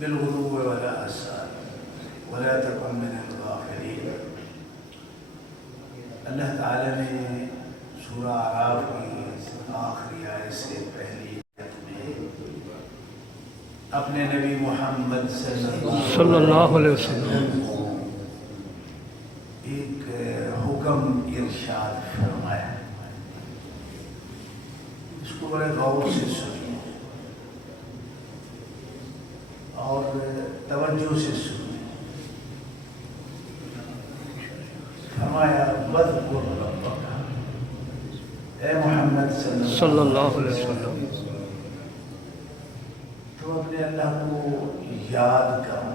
بالغدو والآصال ولا تكن من الغافلین۔ اللہ تعالیٰ نے سورہ اعراف کی آخری آیت سے پہلی آیت میں اپنے نبی محمد صلی اللہ علیہ وسلم کو ایک حکم ارشاد فرمایا۔ اس کو بڑے غور سے سنیے اور توجہ سے سنیے۔ فرمایا وَاذْكُرْ رَبَّكَ، اے محمد صلی اللہ علیہ وسلم تو اپنے اللہ کو یاد کرو۔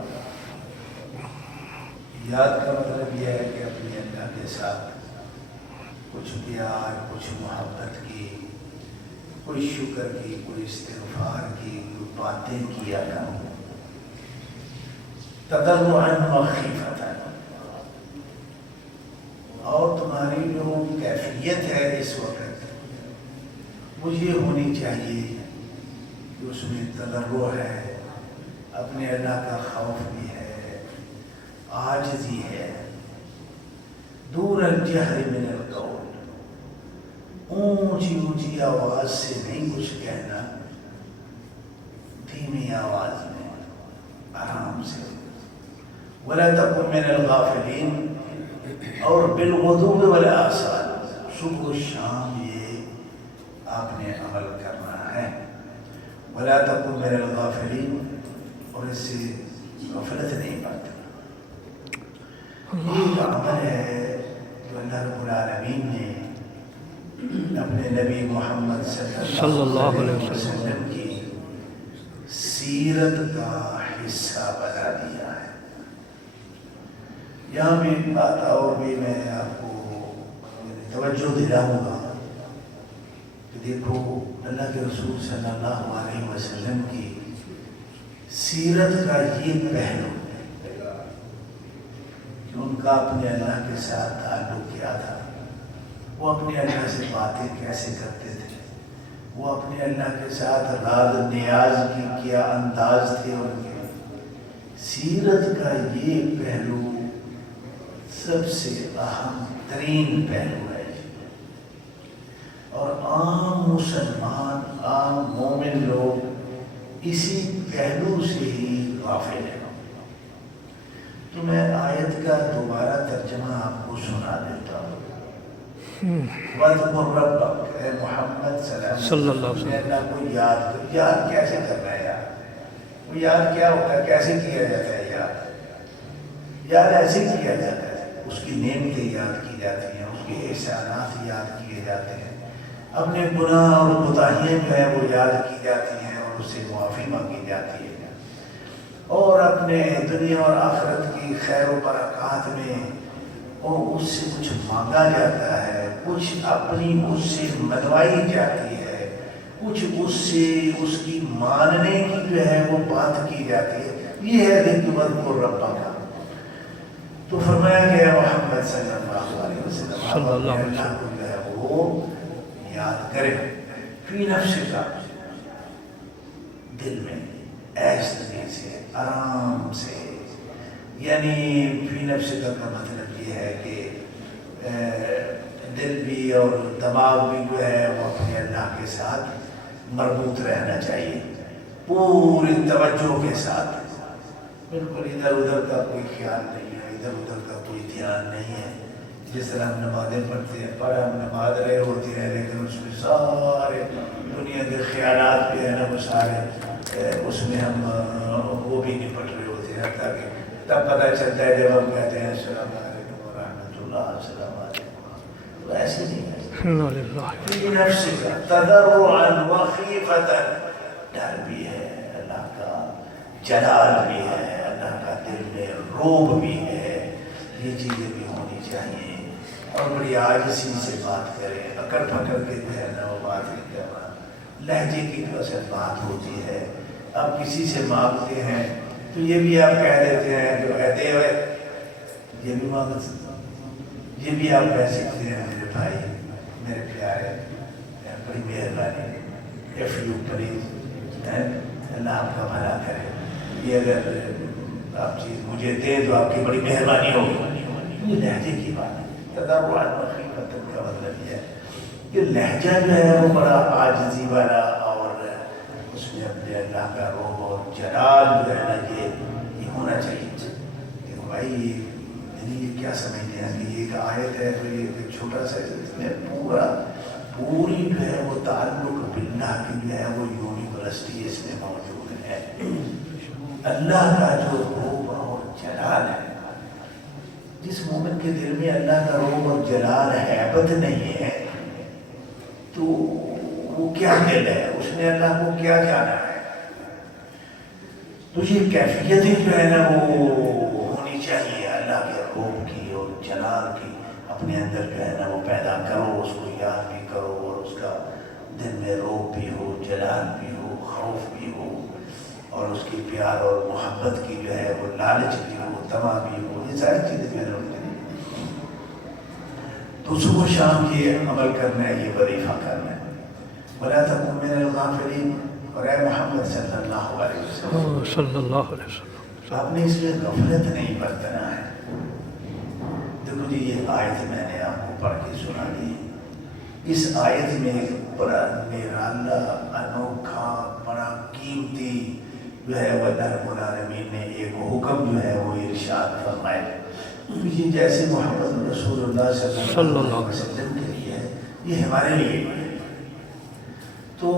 یاد کا مطلب یہ ہے کہ اپنے اللہ کے ساتھ کچھ پیار، کچھ محبت کی، کوئی شکر کی، کوئی استغفار کی، کوئی باتیں کیا کرو تضرعاً وخیفتاً۔ اور تمہاری جو کیفیت ہے اس وقت وہ یہ ہونی چاہیے کہ اس میں تضرع ہے، اپنے اللہ کا خوف بھی ہے، عاجزی ہے، دور الجہر من القول، اونچی اونچی آواز سے نہیں کچھ کہنا، دھیمی آواز میں آرام سے۔ وَلَا تَكُن مِّنَ الْغَافِلِينَ، اور بالغدو والآصال، صبح و شام یہ آپ نے عمل کرنا ہے۔ وَلَا تَكُن مِّنَ الْغَافِلِينَ، اور اس سے غفلت نہیں برتنا۔ ایک عمل ہے جو اللہ رب العالمین نے اپنے نبی محمد صلی اللہ علیہ وسلم کی سیرت کا حصہ بنا دیا ہے۔ یہاں بھی ایک بات اور بھی میں آپ کو توجہ دلاؤں گا کہ دیکھو اللہ کے رسول صلی اللہ علیہ وسلم کی سیرت کا یہ پہلو کہ ان کا اپنے اللہ کے ساتھ تعلق کیا تھا، وہ اپنے اللہ سے باتیں کیسے کرتے تھے، وہ اپنے اللہ کے ساتھ راز نیاز کی کیا انداز تھے ان کے۔ سیرت کا یہ پہلو سب سے اہم ترین پہلو ہے، اور عام مسلمان، عام مومن لوگ اسی پہلو سے ہی غافل ہیں۔ تو میں آیت کا دوبارہ ترجمہ آپ کو سنا دیتا ہوں۔ وَاذْكُرْ رَبَّكَ، اے محمد صلی اللہ علیہ وسلم اللہ کو یاد کر۔ یاد کیسے کرنا ہے یار؟ وہ یاد کیا ہوتا ہے، کیسے کیا جاتا ہے یاد؟ یاد ایسے کیا جاتا ہے، اس کی نعمتیں یاد کی جاتی ہیں، اس کے احسانات یاد کیے جاتے ہیں، اپنے گناہ اور کوتاہیاں جو ہیں وہ یاد کی جاتی ہیں اور اس سے معافی مانگی جاتی ہے، اور اپنے دنیا اور آخرت کی خیر و برکات میں اور اس سے کچھ مانگا جاتا ہے، کچھ اپنی اس سے منوائی جاتی ہے، کچھ اس سے اس کی ماننے کی جو ہے وہ بات کی جاتی ہے۔ یہ ہے ذکر وَاذْكُرْ رَبَّكَ۔ تو فرمایا گیا محمد صلی اللہ علیہ وسلم اللہ کو جو ہے وہ یاد کرے، فی نفسک، دل میں ایسے سے آرام سے، یعنی فی نفسک کا مطلب یہ ہے کہ دل بھی اور دماغ بھی جو ہے وہ اپنے اللہ کے ساتھ مربوط رہنا چاہیے، پوری توجہ کے ساتھ، بالکل ادھر ادھر کا کوئی خیال نہیں ہے، ادھر ادھر کا کوئی دھیان نہیں ہے۔ جس طرح ہم نمازیں پڑھتے ہیں، پر ہم نماز رہے ہوتے ہیں لیکن اس میں سارے دنیا کے خیالات بھی ہیں نا، وہ سارے اس میں ہم وہ بھی نہیں پڑھ رہے ہوتے ہیں، تاکہ تب پتہ چلتا ہے جب ہم کہتے ہیں السلام علیکم ورحمۃ اللہ، السلام علیکم، تو ایسے نہیں ہے۔ فی نفسک تضرعاً وخیفتاً، ڈر بھی ہے اللہ کا، جلال بھی ہے اللہ کا، دل میں روب بھی ہے، یہ چیزیں بھی ہونی چاہیے، اور بڑی عاجزی سے بات کریں، اکڑ پکڑ کے جو ہے نا وہ بات نہیں کرنا۔ لہجے کی جو اصل بات ہوتی ہے، اب کسی سے مانگتے ہیں تو یہ بھی آپ کہہ دیتے ہیں جو کہتے ہوئے یہ بھی مانگ سکتا ہوں، یہ بھی آپ کہہ سکتے ہیں میرے بھائی، میرے پیارے، بڑی مہربانی، ایف یو پلیز، اللہ آپ کا بھلا کرے. یہ اگر آپ چیز مجھے دیں تو آپ کی بڑی مہربانی ہوگی. یہ لہجے کی بات ہے. تدرعاً وخیفتاً کا مطلب یہ ہے کہ لہجہ جو ہے وہ بڑا عاجزی والا اور اس میں اپنے اللہ کا روب اور جلال جو ہے نا یہ ہونا چاہیے. کہ بھائی یہ کیا سمجھتے ہیں کہ یہ ایک آیت ہے تو یہ ایک چھوٹا سا اس میں پوری جو ہے وہ تعلق باللہ کی جو ہے وہ یونیورسٹی اس میں موجود ہے. اللہ کا جو روب اور جلال ہے، جس مومن کے دل میں اللہ کا روب اور جلال ہیبت نہیں ہے تو وہ کیا دل ہے، اس نے اللہ کو کیا جانا ہے. تو یہ کیفیتیں جو ہے نا وہ ہونی چاہیے اللہ کے روب کی اور جلال کی اپنے اندر جو ہے نا وہ پیدا کرو. اس کو یاد بھی کرو اور اس کا دل میں روب بھی ہو، جلال بھی ہو، خوف بھی ہو اور اس کی پیار اور محبت کی جو ہے وہ لالچ بھی ہو، تما بھی ہو. یہ ساری چیزیں جو ہے نا تو صبح شام یہ عمل کرنا ہے، یہ وظیفہ کرنا ہے. وَلَا تَكُن مِّنَ الْغَافِلِينَ. اور اے محمد صلی اللہ علیہ وسلم صلی اللہ علیہ وسلم تو آپ نے اس میں غفلت نہیں برتنا ہے. دیکھو جی یہ آیت میں نے آپ کو پڑھ کے سنا دی. اس آیت میں ایک بڑا نرالا انوکھا بڑا قیمتی جو ہے وہ اللہ رب العالمین نے ایک حکم جو ہے وہ ارشاد فرمائے. یہ جیسے محمد رسول اللہ صلی اللہ علیہ وسلم کے لیے ہے، یہ ہمارے لیے ہے. تو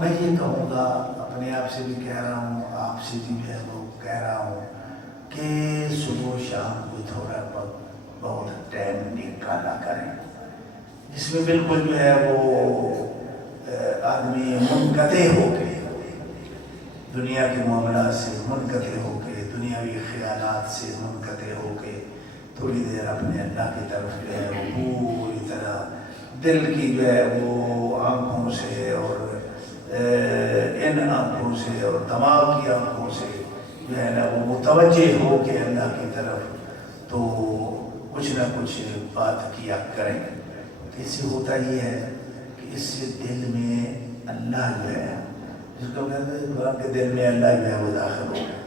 میں یہ کہوں گا، اپنے آپ سے بھی کہہ رہا ہوں، آپ سے بھی جو ہے وہ کہہ رہا ہوں کہ صبح و شام کو تھوڑا بہت ٹائم نکالا کریں جس میں بالکل جو ہے وہ آدمی منقطع ہو کے دنیا کے معاملات سے منقطع ہو کے دنیاوی خیالات سے منقطع ہو کے تھوڑی دیر اپنے اللہ کی طرف جو ہے وہ پوری طرح دل کی جو ہے وہ آنکھوں سے اور ان آنکھوں سے اور دماغ کی آنکھوں سے جو ہے نا وہ متوجہ ہو کے اللہ کی طرف تو کچھ نہ کچھ بات کیا کریں. اس سے ہوتا یہ ہے کہ اس سے دل میں اللہ جو ہے جس کو کہتے ہیں قرآن کے دل میں اللہ جو ہے وہ داخل ہو گیا.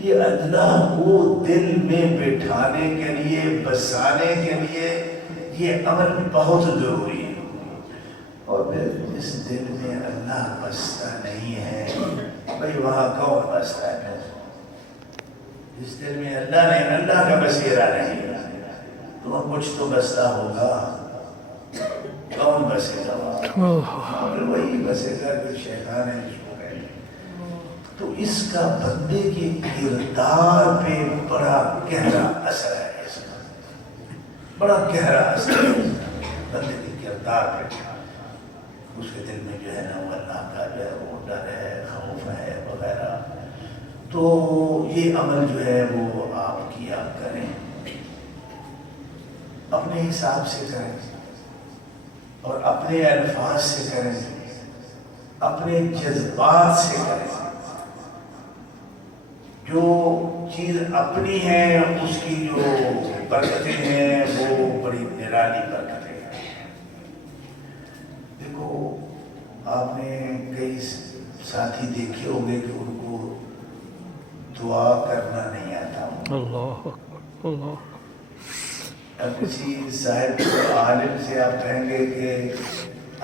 یہ اللہ کو دل میں بٹھانے کے لیے بسانے کے لیے یہ عمل بہت ضروری ہے. اور پھر جس دل میں اللہ بستا نہیں ہے بھائی وہاں کون بستا ہے؟ جس دل میں اللہ نہیں، اللہ کا بسیرا نہیں تو کچھ تو بستا ہوگا. کون بسے گا وہاں؟ وہی بسے گا جو شیطان ہے جس کو کہتے ہیں. تو اس کا بندے کے کردار پہ بڑا گہرا اثر ہے. اس کا بڑا گہرا اثر ہے بندے کے کردار پہ. اس کے دل میں جو ہے نا وہ اللہ کا جو ہے وہ ڈر ہے، خوف ہے وغیرہ. تو یہ عمل جو ہے وہ آپ کیا کریں، اپنے حساب سے کریں اور اپنے الفاظ سے کریں، اپنے جذبات سے کریں. جو چیز اپنی ہے اس کی جو برکتیں ہیں وہ بڑی نرالی برکتیں ہیں. دیکھو آپ نے کئی ساتھی دیکھے ہوں گے کہ ان کو دعا کرنا نہیں آتا. اللہ اکبر اللہ. اب کسی صاحب عالم سے آپ کہیں گے کہ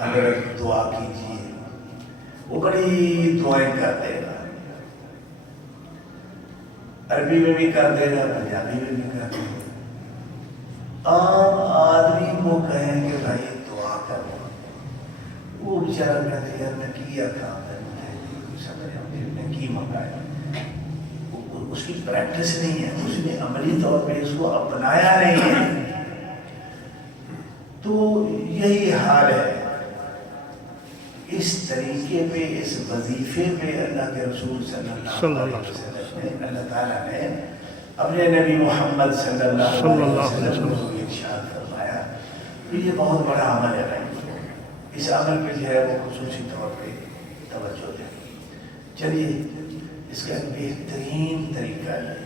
اگر دعا کیجیے، وہ بڑی دعائیں کر دے گا. عربی میں بھی کر دے گا، پنجابی میں بھی کر دے گا. عام آدمی کو کہیں کہ بھائی دعا کرو، وہ بیچارہ کہتے یار میں کیا کام ہے، میں کی منگایا. اس کی پریکٹس نہیں ہے، اس نے عملی طور پہ اس کو اپنایا نہیں ہے. تو یہی حال ہے. اس طریقے پہ، اس وظیفے پہ اللہ کے رسول صلی اللہ علیہ وسلم نے، اللہ تعالیٰ نے اپنے نبی محمد صلی اللہ علیہ وسلم کو ارشاد فرمایا. تو یہ بہت بڑا عمل ہے. اس عمل پہ جو ہے وہ خصوصی طور پہ توجہ دیں. چلیے اس کا بہترین طریقہ یہ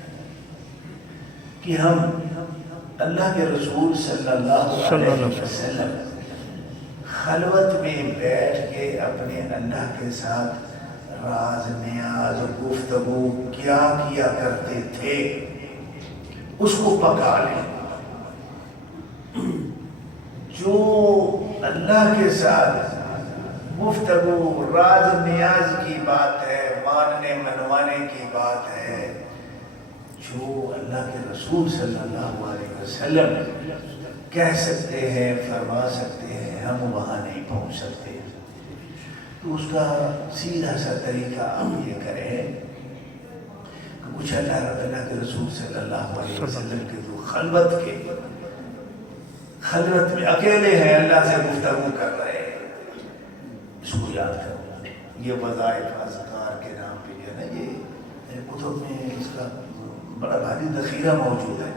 کہ ہم اللہ کے رسول صلی اللہ علیہ وسلم خلوت میں بیٹھ کے اپنے اللہ کے ساتھ راز نیاز گفتگو کیا کیا کرتے تھے اس کو پکا لیں. جو اللہ کے ساتھ گفتگو راز نیاز کی بات ہے، ماننے منوانے کی بات ہے، جو اللہ کے رسول صلی اللہ علیہ وسلم کہہ سکتے ہیں، فرما سکتے ہیں، ہم وہاں نہیں پہنچ سکتے. تو اس کا سیدھا سا طریقہ آپ یہ کریں کہ کچھ اللہ کے رسول صلی اللہ علیہ وسلم کے جو خلوت میں اکیلے ہیں، اللہ سے گفتگو کر رہے ہیں، اس کو یاد کرو. یہ وظائف اذکار کے نام پہ جو ہے نا، یہ کتب میں اس کا بڑا بھاری ذخیرہ موجود ہے،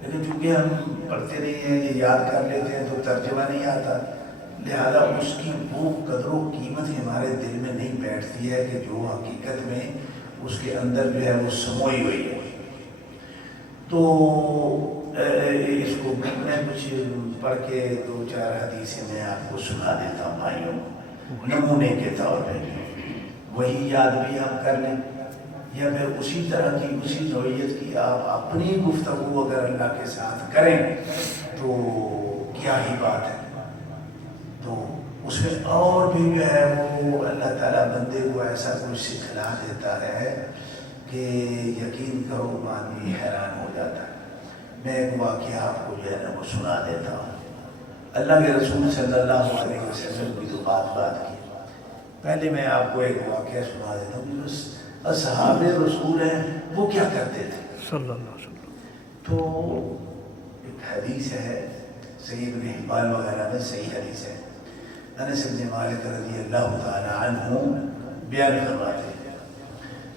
لیکن چونکہ ہم پڑھتے نہیں ہیں، یہ یاد کر لیتے ہیں تو ترجمہ نہیں آتا، لہذا اس کی وہ قدر و قیمت ہمارے دل میں نہیں بیٹھتی ہے کہ جو حقیقت میں اس کے اندر جو ہے وہ سموئی ہوئی ہے. تو اس کو میں کچھ پڑھ کے 2-4 حدیثیں میں آپ کو سنا دیتا ہوں بھائیوں، نمونے کے طور پہ. وہی یاد بھی ہم کر لیں، یا پھر اسی طرح کی اسی نوعیت کی آپ اپنی گفتگو اگر اللہ کے ساتھ کریں تو کیا ہی بات ہے. تو اس میں اور بھی جو ہے وہ اللہ تعالیٰ بندے کو ایسا کچھ سکھلا دیتا ہے کہ یقین کرو آدمی حیران ہو جاتا ہے. میں ایک واقعہ آپ کو جو ہے نا وہ سنا دیتا ہوں. اللہ کے رسول صلی اللہ علیہ وسلم کی تو بات کی، پہلے میں آپ کو ایک واقعہ سنا دیتا ہوں کہ اصحاب رسول ہیں وہ کیا کرتے تھے صلی اللہ علیہ وسلم. تو ایک حدیث ہے صحیح ابن حبان وغیرہ میں صحیح حدیث ہے. انس بن مالک رضی اللہ تعالی عنہ بیان فرماتے ہیں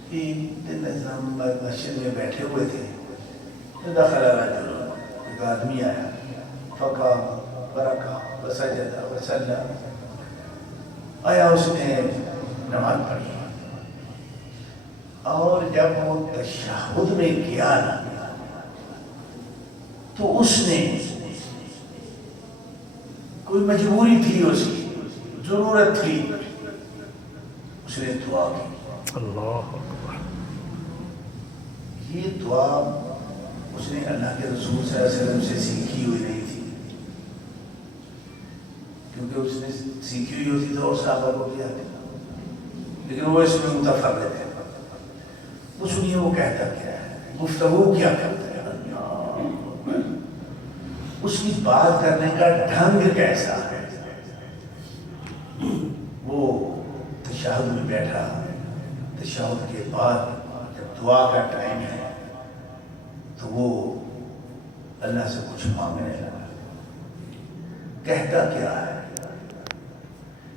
کہ ایک دن ہم مسجد میں بیٹھے ہوئے تھے، دخل رجل، ایک آدمی آیا، فقام ورکع وسجد وصلی، آیا اس نے نماز پڑھی، اور جب وہ تشہد میں گیا نا تو اس نے کوئی مجبوری تھی، اس کی ضرورت تھی، اس نے دعا کی. اللہ اکبر. یہ دعا اس نے اللہ کے رسول صلی اللہ علیہ وسلم سے سیکھی ہوئی نہیں تھی، کیونکہ اس نے سیکھی ہوئی ہوتی تو اور صحابہ کو کیا تھا، لیکن وہ اس میں متفرد ہے. وہ سنیے وہ کہتا کیا ہے، گفتگو کیا کرتا ہے، اس کی بات کرنے کا ڈھنگ کیسا ہے. وہ تشہد میں بیٹھا، تشہد کے بعد جب دعا کا ٹائم ہے تو وہ اللہ سے کچھ مانگنے لگا. کہتا کیا ہے،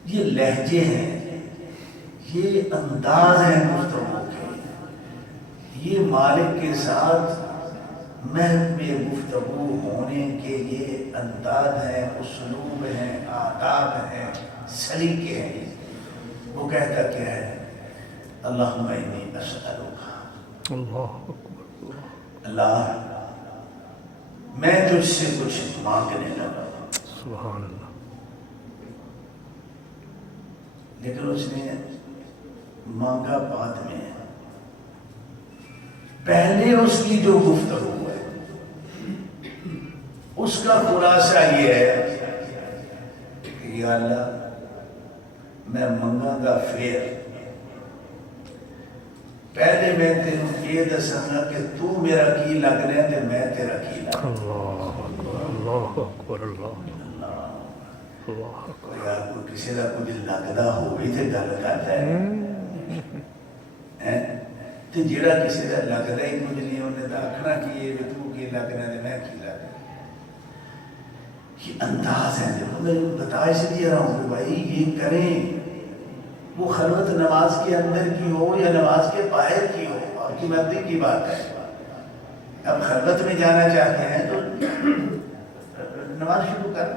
یہ لہجے ہیں، یہ انداز ہیں گفتگو کے، یہ مالک کے ساتھ محض میں گفتگو ہونے کے یہ انداز ہیں، اسلوب ہیں، آداب ہیں، سلیقے ہیں. وہ کہتا کیا ہے، اللہم انی اسألک، اللہ اکبر. اللہ میں تجھ سے کچھ مانگنے لگا. سبحان اللہ. لیکن اس نے مانگا بعد میں، پہلے اس کی جو گفتگو ہے اس کا خلاصہ یہ ہے کہ یا اللہ میں منگا گا پھر، پہلے میں تینوں یہ دساں گا کہ تو میرا کی لگنا ہے تو میں تیرا کی لگنا. اللہ اکبر. اللہ اکبر. اللہ اکبر. یار کوئی کسی کا کچھ لگتا ہو بھی تو گل کرتا ہے، تو جڑا کسی کا لگتا ہی کچھ نہیں انہیں تو آخنا کی تو کی لگنا ہے میں کی لگنا. یہ انداز ہے، میں بتا اس لیے رہا ہوں کہ بھائی یہ کریں، وہ خلوت نماز کے اندر کی ہو یا نماز کے باہر کی ہو، آپ کی مرضی کی بات ہے. اب خلوت میں جانا چاہتے ہیں تو نماز شروع کر.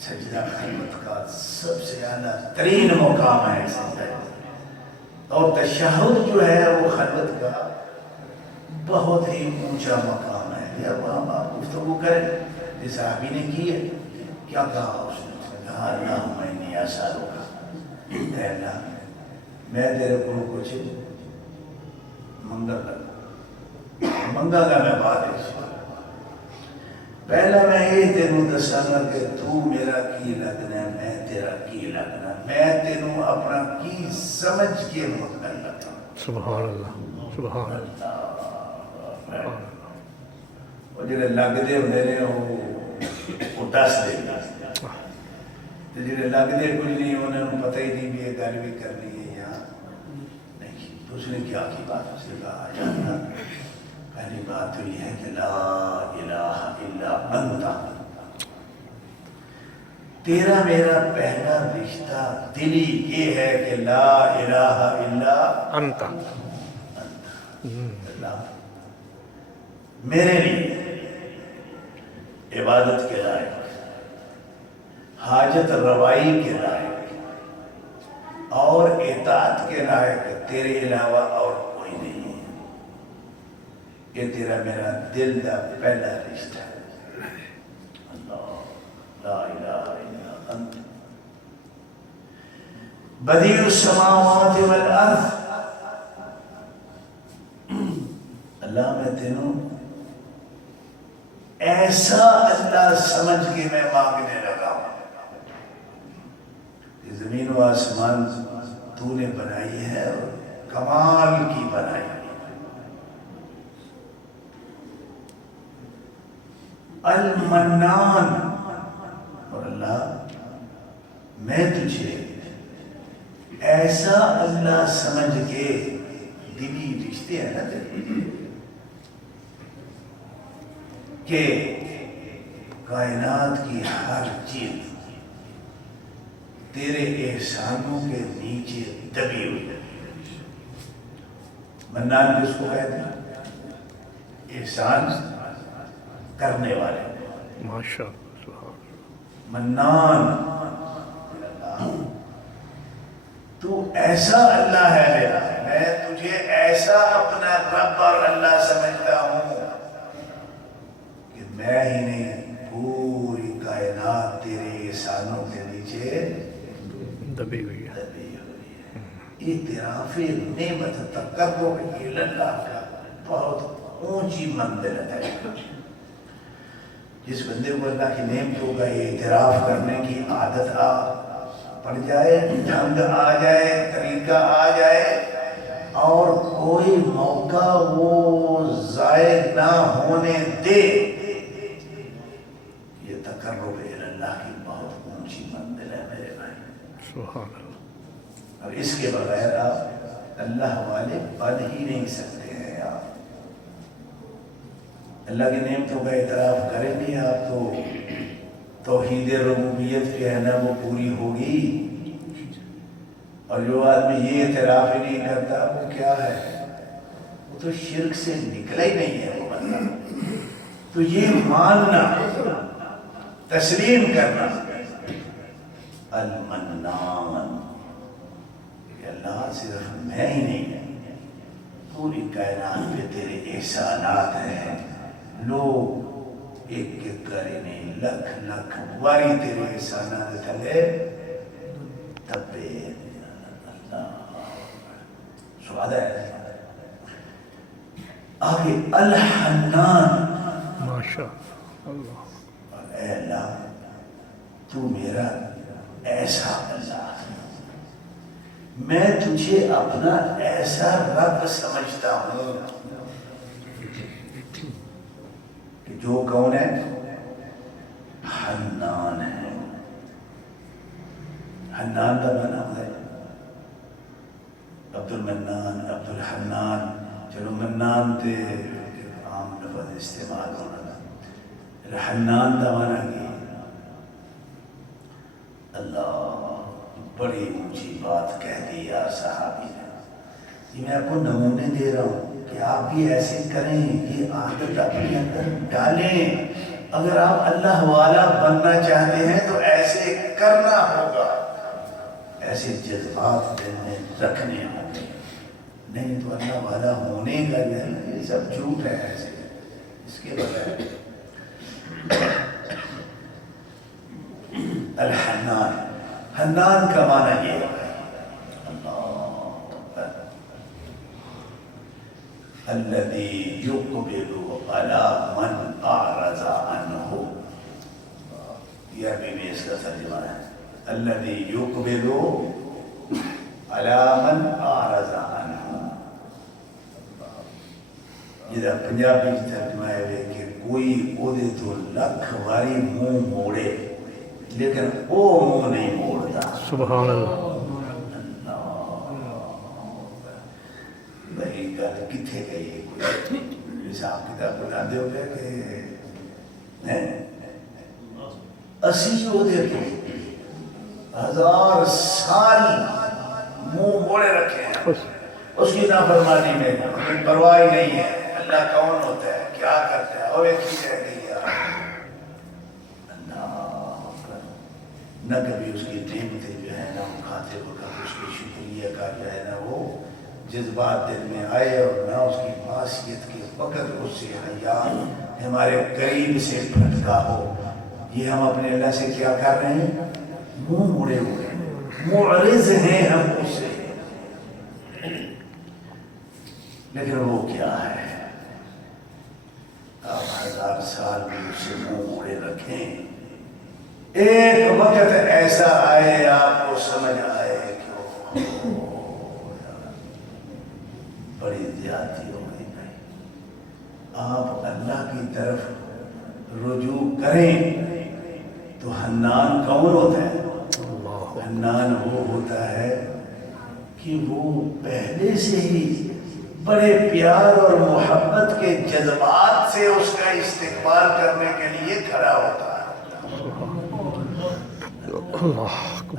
سجدہ خلوت کا سب سے اعلیٰ ترین مقام ہے سجدہ، اور تشہد جو ہے وہ خلوت کا بہت ہی اونچا مقام ہے. جب ہم آپ گفتگو کریں، جس صحابی نے کی ہے، کیا کہا اس نے کہا اللہم انی اسألک، اے اللہ میں تیرے کو کچھ منگا گا میں بات پہلا میں یہ تینوں دساں کہ تو میرا کی لگنا ہے میں تیرا کی لگنا میں تینوں اپنا کی سمجھ کے مقدر لگا سبحان اللہ سبحان اللہ وہ جڑے لگتے ہوتے ہیں وہ دس دے جڑے لگتے کچھ نہیں انہوں نے پتہ ہی نہیں بھی یہ گل بھی کرنی ہے یا نہیں تو اس نے کیا کی بات اس نے کہا جانا پہلی بات تو یہ ہے کہ لا الہ الا انت تیرا میرا پہلا رشتہ دلی یہ ہے کہ لا الہ الا انت اللہ میرے لیے عبادت کے لائق حاجت روائی کے لائق اور اطاعت کے لائق تیرے علاوہ اور کوئی نہیں ہے یہ تیرا میرا دل کا پہلا رشتہ ہے اللہ لا الہ الا انت بدیع السماوات والارض اللہ میں تینوں ایسا اللہ سمجھ کے میں مانگنے لگا ہوں کہ زمین و آسمان تو نے بنائی ہے اور کمال کی بنائی ہے المنان اور اللہ میں تجھے ایسا اللہ سمجھ کے دلی رشتے ہیں نا کہ کائنات کی ہر چیز تیرے احسانوں کے نیچے دبی ہوئی ہے منان کس کو کہتے ہیں احسان کرنے والے ماشاء اللہ منان تو ایسا اللہ ہے میرا میں تجھے ایسا اپنا رب اور اللہ سمجھتا ہوں کہ میں ہی نہیں پوری کائنات تیرے احسانوں کے نیچے دبی ہوئی ہے اعتراف نعمت تقرب اللہ کا بہت اونچی منزل ہے جس بندے کو اللہ کی نعمتوں کا یہ اعتراف کرنے کی عادت پڑ جائے ڈھنگ آ جائے طریقہ آ جائے اور کوئی موقع وہ ضائع نہ ہونے دے یہ تقرب اللہ کی بہت اونچی منزل ہے میرے بھائی سبحان اللہ اور اس کے بغیر آپ اللہ والے بن ہی نہیں سکتے ہیں آپ اللہ کی نعمتوں کا اعتراف کریں گے آپ تو توحید ربوبیت جو ہے نا وہ پوری ہوگی اور جو آدمی یہ اعتراف ہی نہیں کرتا وہ کیا ہے وہ تو شرک سے نکلا ہی نہیں ہے وہ بندہ تو یہ ماننا تسلیم کرنا المنان کہ اللہ صرف میں ہی نہیں پوری کائنات پہ تیرے احسانات ہیں لوگ ایک ایک کرنے لکھ لکھ واری تیرے احسانات تھلے تبے اللہ سواد ہے آگے الحنان ماشاء اللہ اور اے اللہ تو میرا ایسا اللہ میں تجھے اپنا ایسا رب سمجھتا ہوں کہ جو کون ہے حنان ہے حنان کا معنی ہے عبد المنان عبد الحنان چلو منان تے عام لفظ استعمال ہونا حنان کا معنی کی اللہ بڑی اونچی بات کہہ دی یا صحابی نے یہ میں آپ کو نمونے دے رہا ہوں کہ آپ بھی ایسے کریں یہ عادت اپنے اندر ڈالیں اگر آپ اللہ والا بننا چاہتے ہیں تو ایسے کرنا ہوگا ایسے جذبات دل میں رکھنے ہوں گے نہیں تو اللہ والا ہونے کا یہ سب جھوٹ ہے ایسے اس کے بغیر الحنان حنان کا معنی یہ ہے اللہ الذی یقبل علی من اعرض عنہ، یہ عربی میں اس کا ترجمہ ہے، الذی یقبل علی من اعرض عنہ۔ یہ پنجابی کی ترجمہ ہے کہ کوئی اودے تو لکھ واری منہ موڑے لیکن وہ منہ نہیں موڑتا۔ سبحان اللہ۔ بھائی گل کتنے گئی ہے، کوئی حساب کتاب بنا دے ہو گیا کہ اسی اودے تو 1000 سال منہ موڑے رکھے ہیں اس کی نافرمانی میں، ہمیں پرواہ ہی نہیں ہے اللہ کون ہوتا ہے، کیا کرتا ہے، اور ایک چیز رہ گئی یار، نہ کبھی اس کی نعمتیں جو ہے نا وہ کھاتے وقت اس کی شکریہ کا جو ہے نا وہ جذبات دل میں آئے، اور نہ اس کی معصیت کے وقت اس سے حیا ہمارے قریب سے پھٹکا ہو۔ یہ ہم اپنے اللہ سے کیا کر رہے ہیں؟ منہ موڑے ہوئے ہیں، معرض ہیں ہم اس سے، لیکن وہ کیا ہے؟ آپ 1000 سال میں اس سے منہ موڑے رکھیں، ایک وقت ایسا آئے آپ کو سمجھ آئے کہ بڑی زیادتی ہو گئی بھائی، آپ اللہ کی طرف رجوع کریں تو حنان کون ہوتا ہے؟ حنان وہ ہوتا ہے کہ وہ پہلے سے ہی بڑے پیار اور محبت کے جذبات سے اس کا استقبال کرنے کے لیے کھڑا ہوتا ہے۔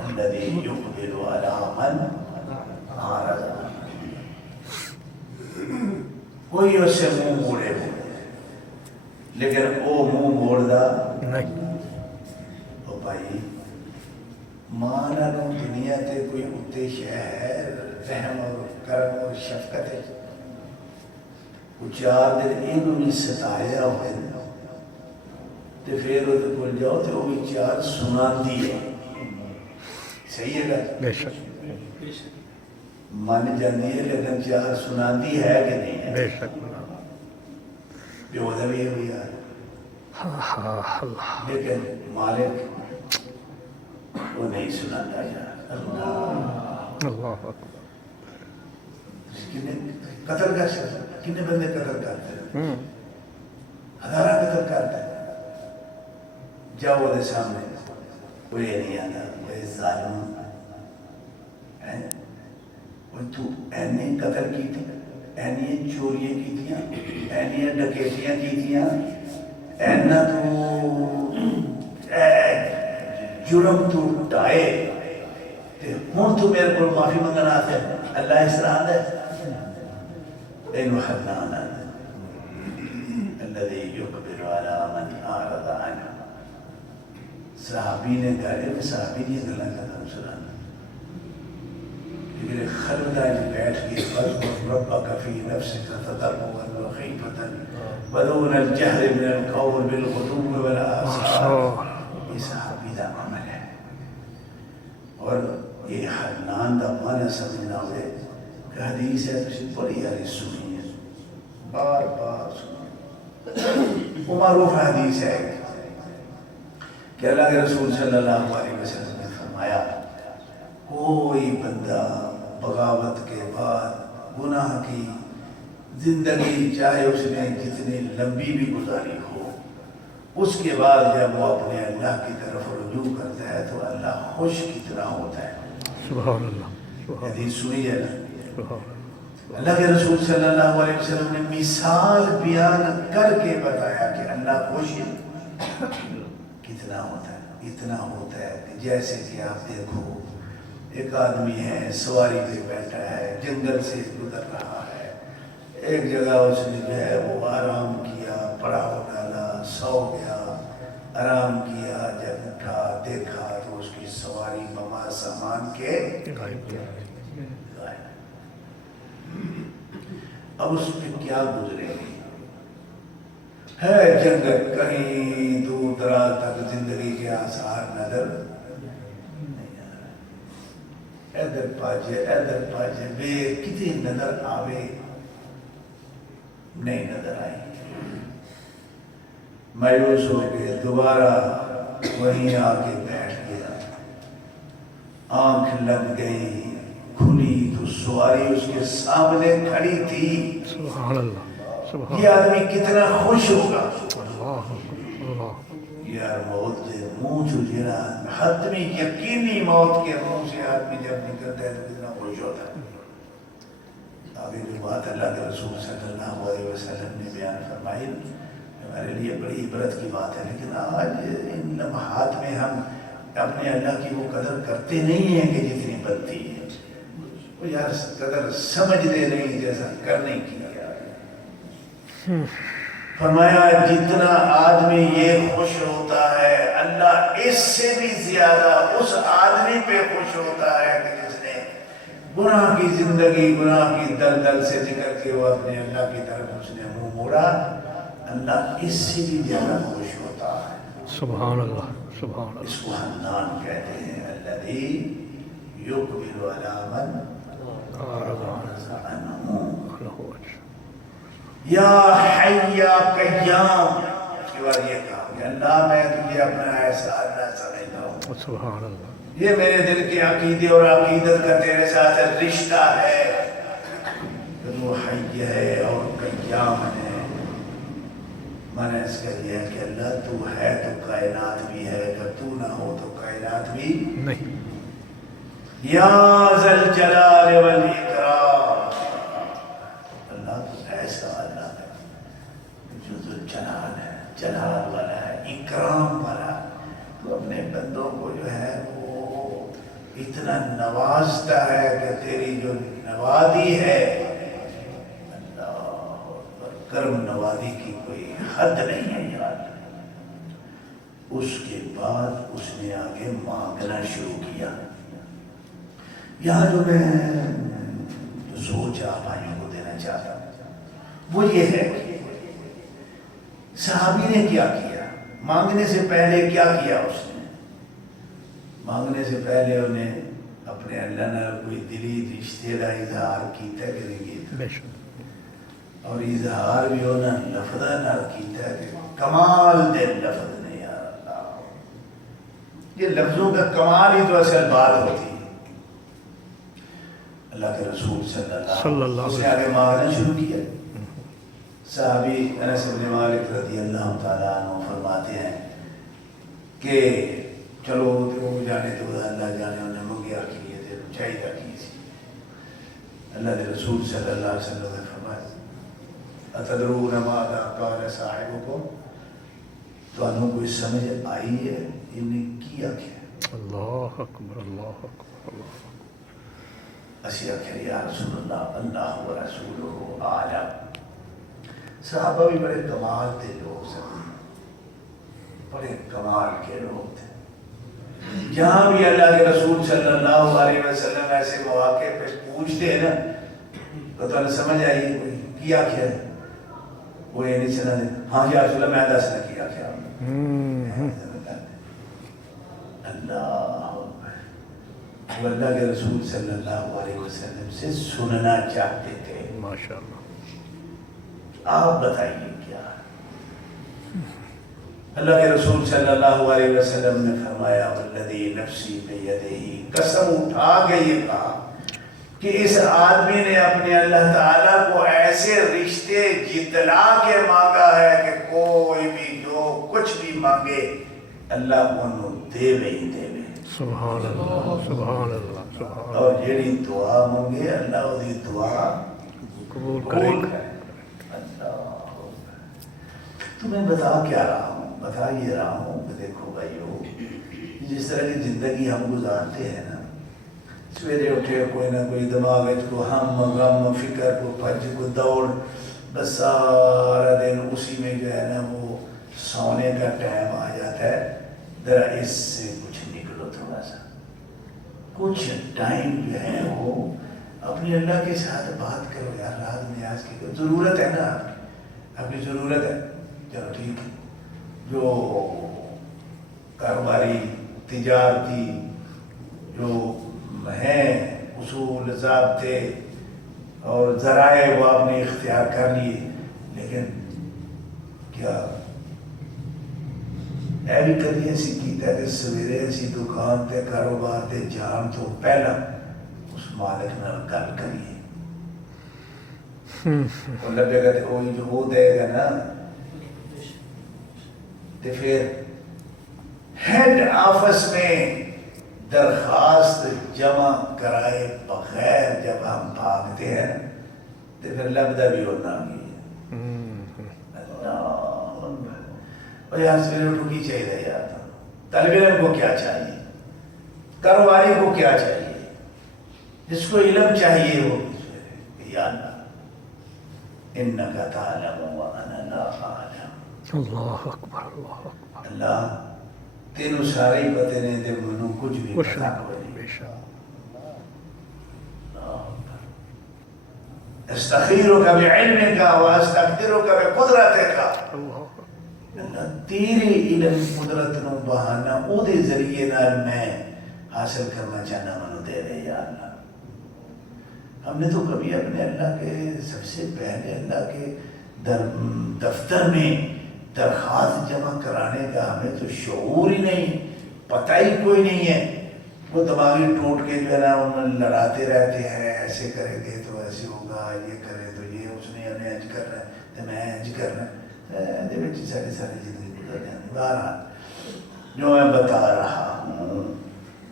الذی یقبل علی من اعرض عنہ، کوئی اس سے منہ موڑے ہو لیکن وہ منہ موڑدا نہیں۔ تو بھائی مانا نو دنیا تے کوئی اتے شے ہے رحم اور کرم اور شفقت ہے، وہ 4 دن اینو نہیں ستایا ہوئے تو پھر وہ بول جاؤ تو وہ بھی 4 سناندی ہے، صحیح ہے گا؟ بے شک من جاندی ہے لیکن 4 سناندی ہے کہ نہیں ہے؟ بے شک۔ جو ادھر بھی ہوئی ہے اللہ لیکن مالک وہ نہیں سناتا یار۔ اللہ اللہ اکبر۔ قتل کر سکتے، کتنے بندے قتل کرتے ہیں، 1000 قتل کرتے ہیں، جاؤ وہ سامنے کوئی نہیں آتا، کوئی ظالم ہے، تو اینے قتل کی تھی، اینی چوریاں کی تھیاں، اینی ڈکیتیاں کی تھیاں، اینا تو جرم تو ڈائے، ہوں تو میرے کو معافی منگنا آتے ہیں، اللہ اس طرح ہے اینو حنان الذی یقبل علی من اعرض عنہ۔ صحابی نے کہا ہے، صحابی نے گلہ کا تھا سنانا، لیکن خلدہ نے بیٹھ کے فَاذْكُرْ رَبَّكَ فِي نَفْسِكَ تَضَرُّعًا وَخِيفَةً وَدُونَ الْجَهْرِ مِنَ الْقَوْلِ بِالْغُدُوِّ وَالْآصَالِ۔ یہ صحابی دا عمل ہے، اور یہ حنان دا معنی سمجھنا ہوئے کہ حدیث ہے تسی بڑی یاری سنی ہے، بار بار سنی، وہ معروف حدیث ہے کہ اللہ کے رسول صلی اللہ علیہ وسلم نے فرمایا کوئی بندہ بغاوت کے بعد گناہ کی زندگی چاہے اس نے جتنی لمبی بھی گزاری ہو، اس کے بعد جب وہ اپنے اللہ کی طرف رجوع کرتا ہے تو اللہ خوش کتنا ہوتا ہے۔ سبحان اللہ۔ حدیث سنی ہے نا؟ سبحان اللہ۔ اللہ کے رسول صلی اللہ علیہ وسلم نے مثال بیان کر کے بتایا کہ اللہ خوش کتنا ہوتا ہے، اتنا ہوتا ہے کہ جیسے کہ آپ دیکھو ایک آدمی ہے سواری پہ بیٹھا ہے، جنگل سے گزر رہا ہے، ایک جگہ اس نے جو ہے وہ آرام کیا، پڑاؤ ڈالا، سو گیا، آرام کیا، جب اٹھا دیکھا تو اس کی سواری بما سامان کے غائب۔ اب اس پہ کیا گزرے گی؟ ہے جنگل، کہیں دور دراز تک زندگی کے آثار نظر نہیں آ رہے، ادھر پاجے بے کتنی نظر آوے، نہیں نظر آئی. مایوس ہو کے دوبارہ وہیں آ کے بیٹھ گیا. آنکھ لگ گئی، کھلی تو سواری اس کے سامنے کھڑی تھی. سبحان اللہ سبحان یہ آدمی کتنا خوش ہوگا. اللہ اللہ یار موت دے منہ چجینا، حتمی یقینی موت کے منہ سے آدمی جب نکلتا ہے تو کتنا خوش ہوتا ہے. آگے جو بات اللہ کے رسول صلی اللہ علیہ وسلم نے بیان فرمائی ہمارے لیے بڑی عبرت کی بات ہے. لیکن آج ان لمحات میں ہم اپنے اللہ کی وہ قدر کرتے نہیں ہیں کہ جتنی بنتی ہے. وہ یار قدر سمجھتے نہیں جیسا کرنے کی. فرمایا جتنا آدمی یہ خوش ہوتا ہے اللہ اس سے بھی زیادہ اس آدمی پہ خوش ہوتا ہے کہ جس نے گناہ کی زندگی، گناہ کی دلدل سے نکل کے وہ اپنے اللہ کی طرف اس نے منہ موڑا. اللہ اس سے بھی زیادہ خوش ہوتا ہے. سبحان اللہ سبحان اس اللہ کو حنان کہتے ہیں. الذی یقبل علی من یا حی یا قیام. اس کے بعد یہ کہا کہ اللہ میں تجھے اپنا ایسا اللہ سمجھتا ہوں. سبحان اللہ. یہ میرے دل کے عقیدے اور عقیدت کا تیرے ساتھ رشتہ ہے کہ تو حی ہے اور قیام ہے. میں نے اس کا یہ ہے کہ اللہ تو ہے تو کائنات بھی ہے، اگر تو نہ ہو تو کائنات بھی نہیں. یا ذل جلال والاکرام. اللہ تو ایسا اللہ ہے جو ذل جلال ہے، جلال والا ہے، اکرام والا. تو اپنے بندوں کو جو ہے وہ اتنا نوازتا ہے کہ تیری جو نوازی ہے کرم نوازی کی کوئی حد نہیں ہے یار. اس کے بعد اس نے آگے مانگنا شروع کیا. یہاں جو میں سوچ آپ بھائیوں کو دینا چاہتا ہوں وہ یہ ہے کہ صحابی نے کیا کیا. مانگنے سے پہلے کیا کیا اس نے؟ مانگنے سے پہلے انہیں اپنے اللہ نے کوئی دلی رشتے کا اظہار کیتا کہ نہیں کیتا؟ بے شک. اور اظہار بھی ہونا لفظ نہ کیتا کہ کمال دے لفظ نے. یا اللہ یہ لفظوں کا کمال ہی تو اصل بات ہوتی ہے. اللہ کے رسول صلی اللہ علیہ وسلم آگے مانگنا شروع کیا. صحابی انس بن مالک رضی اللہ تعالیٰ عنہ فرماتے ہیں کہ چلو تو جانے تو اللہ جانے انہیں منگیا کیے تھے چاہیے کی تھی. اللہ کے رسول صلی اللہ علیہ وسلم نے فرمایا اتدرون ماذا قال صاحبکم، تو انہوں کوئی سمجھ آئی ہے انہیں کیا کیا؟ اللہ اکبر اللہ اکبر اللہ. اسی آخر یا رسول اللہ اللہ و رسولہ عالم. صحابہ بھی بڑے کمال کے لوگ سن، بڑے کمال کے لوگ تھے. جہاں بھی اللہ کے رسول صلی اللہ علیہ وسلم ایسے مواقع پہ پوچھتے ہیں نا تو تمہیں سمجھ آئی کوئی کیا کیا ہے؟ وہ یہ نہیں سنا دے ہاں یا رسول اللہ میں دس نہ کیا کیا. اللہ اللہ کے رسول صلی اللہ علیہ وسلم سے سننا چاہتے تھے. ماشاء اللہ. آپ بتائیے کیا؟ اللہ کے رسول صلی اللہ علیہ وسلم نے فرمایا والذی نفسی بیدہ، قسم اٹھا کے یہ کہا کہ اس آدمی نے اپنے اللہ تعالیٰ کو ایسے رشتے جتلا کے مانگا ہے کہ کوئی بھی جو کچھ بھی مانگے اللہ انہوں دے ہی دے. سبحان اللہ سبحان اللہ سبحان. اور جیڑی دعا مانگے اللہ وہی دعا قبول کرے. تمہیں بتا کیا رہا ہوں؟ بتا یہ رہا ہوں کہ دیکھو بھائیو، جس طرح کی زندگی ہم گزارتے ہیں نا، سویرے اٹھے کوئی نہ کوئی دماغ ہے کو ہم غم فکر کو پھج کو دوڑ، بس سارا دن اسی میں جو ہے نا وہ سونے کا ٹائم آ جاتا ہے. ذرا اس سے کچھ نکلو، تھوڑا سا کچھ ٹائم جو ہے وہ اپنے اللہ کے ساتھ بات کرو یار. رات میں آج کی ضرورت ہے نا، آپ کی ضرورت ہے. چلو ٹھیک ہے، جو کاروباری تجارتی جو ہیں اصول ضابطے اور ذرائع وہ آپ نے اختیار کر لیے، لیکن کیا اے بھی کدی ایسی کیتا کہ سویرے ایسی دکان تے کاروبار تے جان تو پہلا اس مالک نال گل کریے، وہ لگے گا تو وہی جو وہ دے گا نا، تو پھر ہیڈ آفس میں درخواست جمع کرائے بغیر جب ہم بھاگتے ہیں تو پھر لبدا بھی ہونا گی۔ اور یار سویرے اٹھو کی چاہیے یار، طالب علم کو کیا چاہیے، کاروباری کو کیا چاہیے، جس کو علم چاہیے وہ یا اللہ انکا تعلم وانا لا اعلم، اللہ اکبر اللہ اکبر، اللہ تینوں سارے ہی پتے نے تے منوں کچھ بھی کچھ پتا نہیں کوئی بے نہیں۔ شک، استخیرک بعلمک واستقدرک بقدرتک، اللہ اللہ تیری علم قدرت نو بہانا او دے ذریعے نال میں حاصل کرنا چاہنا منو دے دے یا اللہ۔ ہم نے تو کبھی اپنے اللہ کے سب سے پہلے اللہ کے دفتر میں درخواست جمع کرانے کا ہمیں تو شعور ہی نہیں، پتہ ہی کوئی نہیں ہے، وہ دماغی ٹوٹ کے جو ہے نا انہیں لڑاتے رہتے ہیں، ایسے کریں گے تو ایسے ہوگا، یہ کرے تو یہ، اس نے ہمیں انج کرنا ہے تو میں انج کرنا ہے، ساری زندگی گزر جاتی۔ بہرحال جو میں بتا رہا ہوں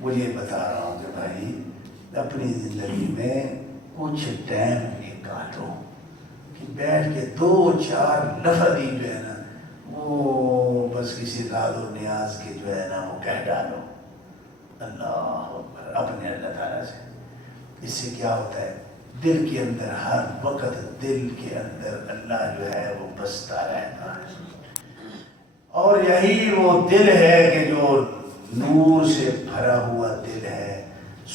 وہ یہ بتا رہا ہوں کہ بھائی اپنی زندگی میں کچھ ٹائم نکالو کہ بیٹھ کے 2-4 لفظ ہی جو ہے نا وہ بس کسی راز و نیاز کے جو ہے نا وہ کہہ ڈالو اللہ اکبر اپنے اللہ تعالیٰ سے۔ اس سے کیا ہوتا ہے، دل کے اندر ہر وقت دل کے اندر اللہ جو ہے وہ بستا رہتا ہے، اور یہی وہ دل ہے کہ جو نور سے بھرا ہوا دل ہے،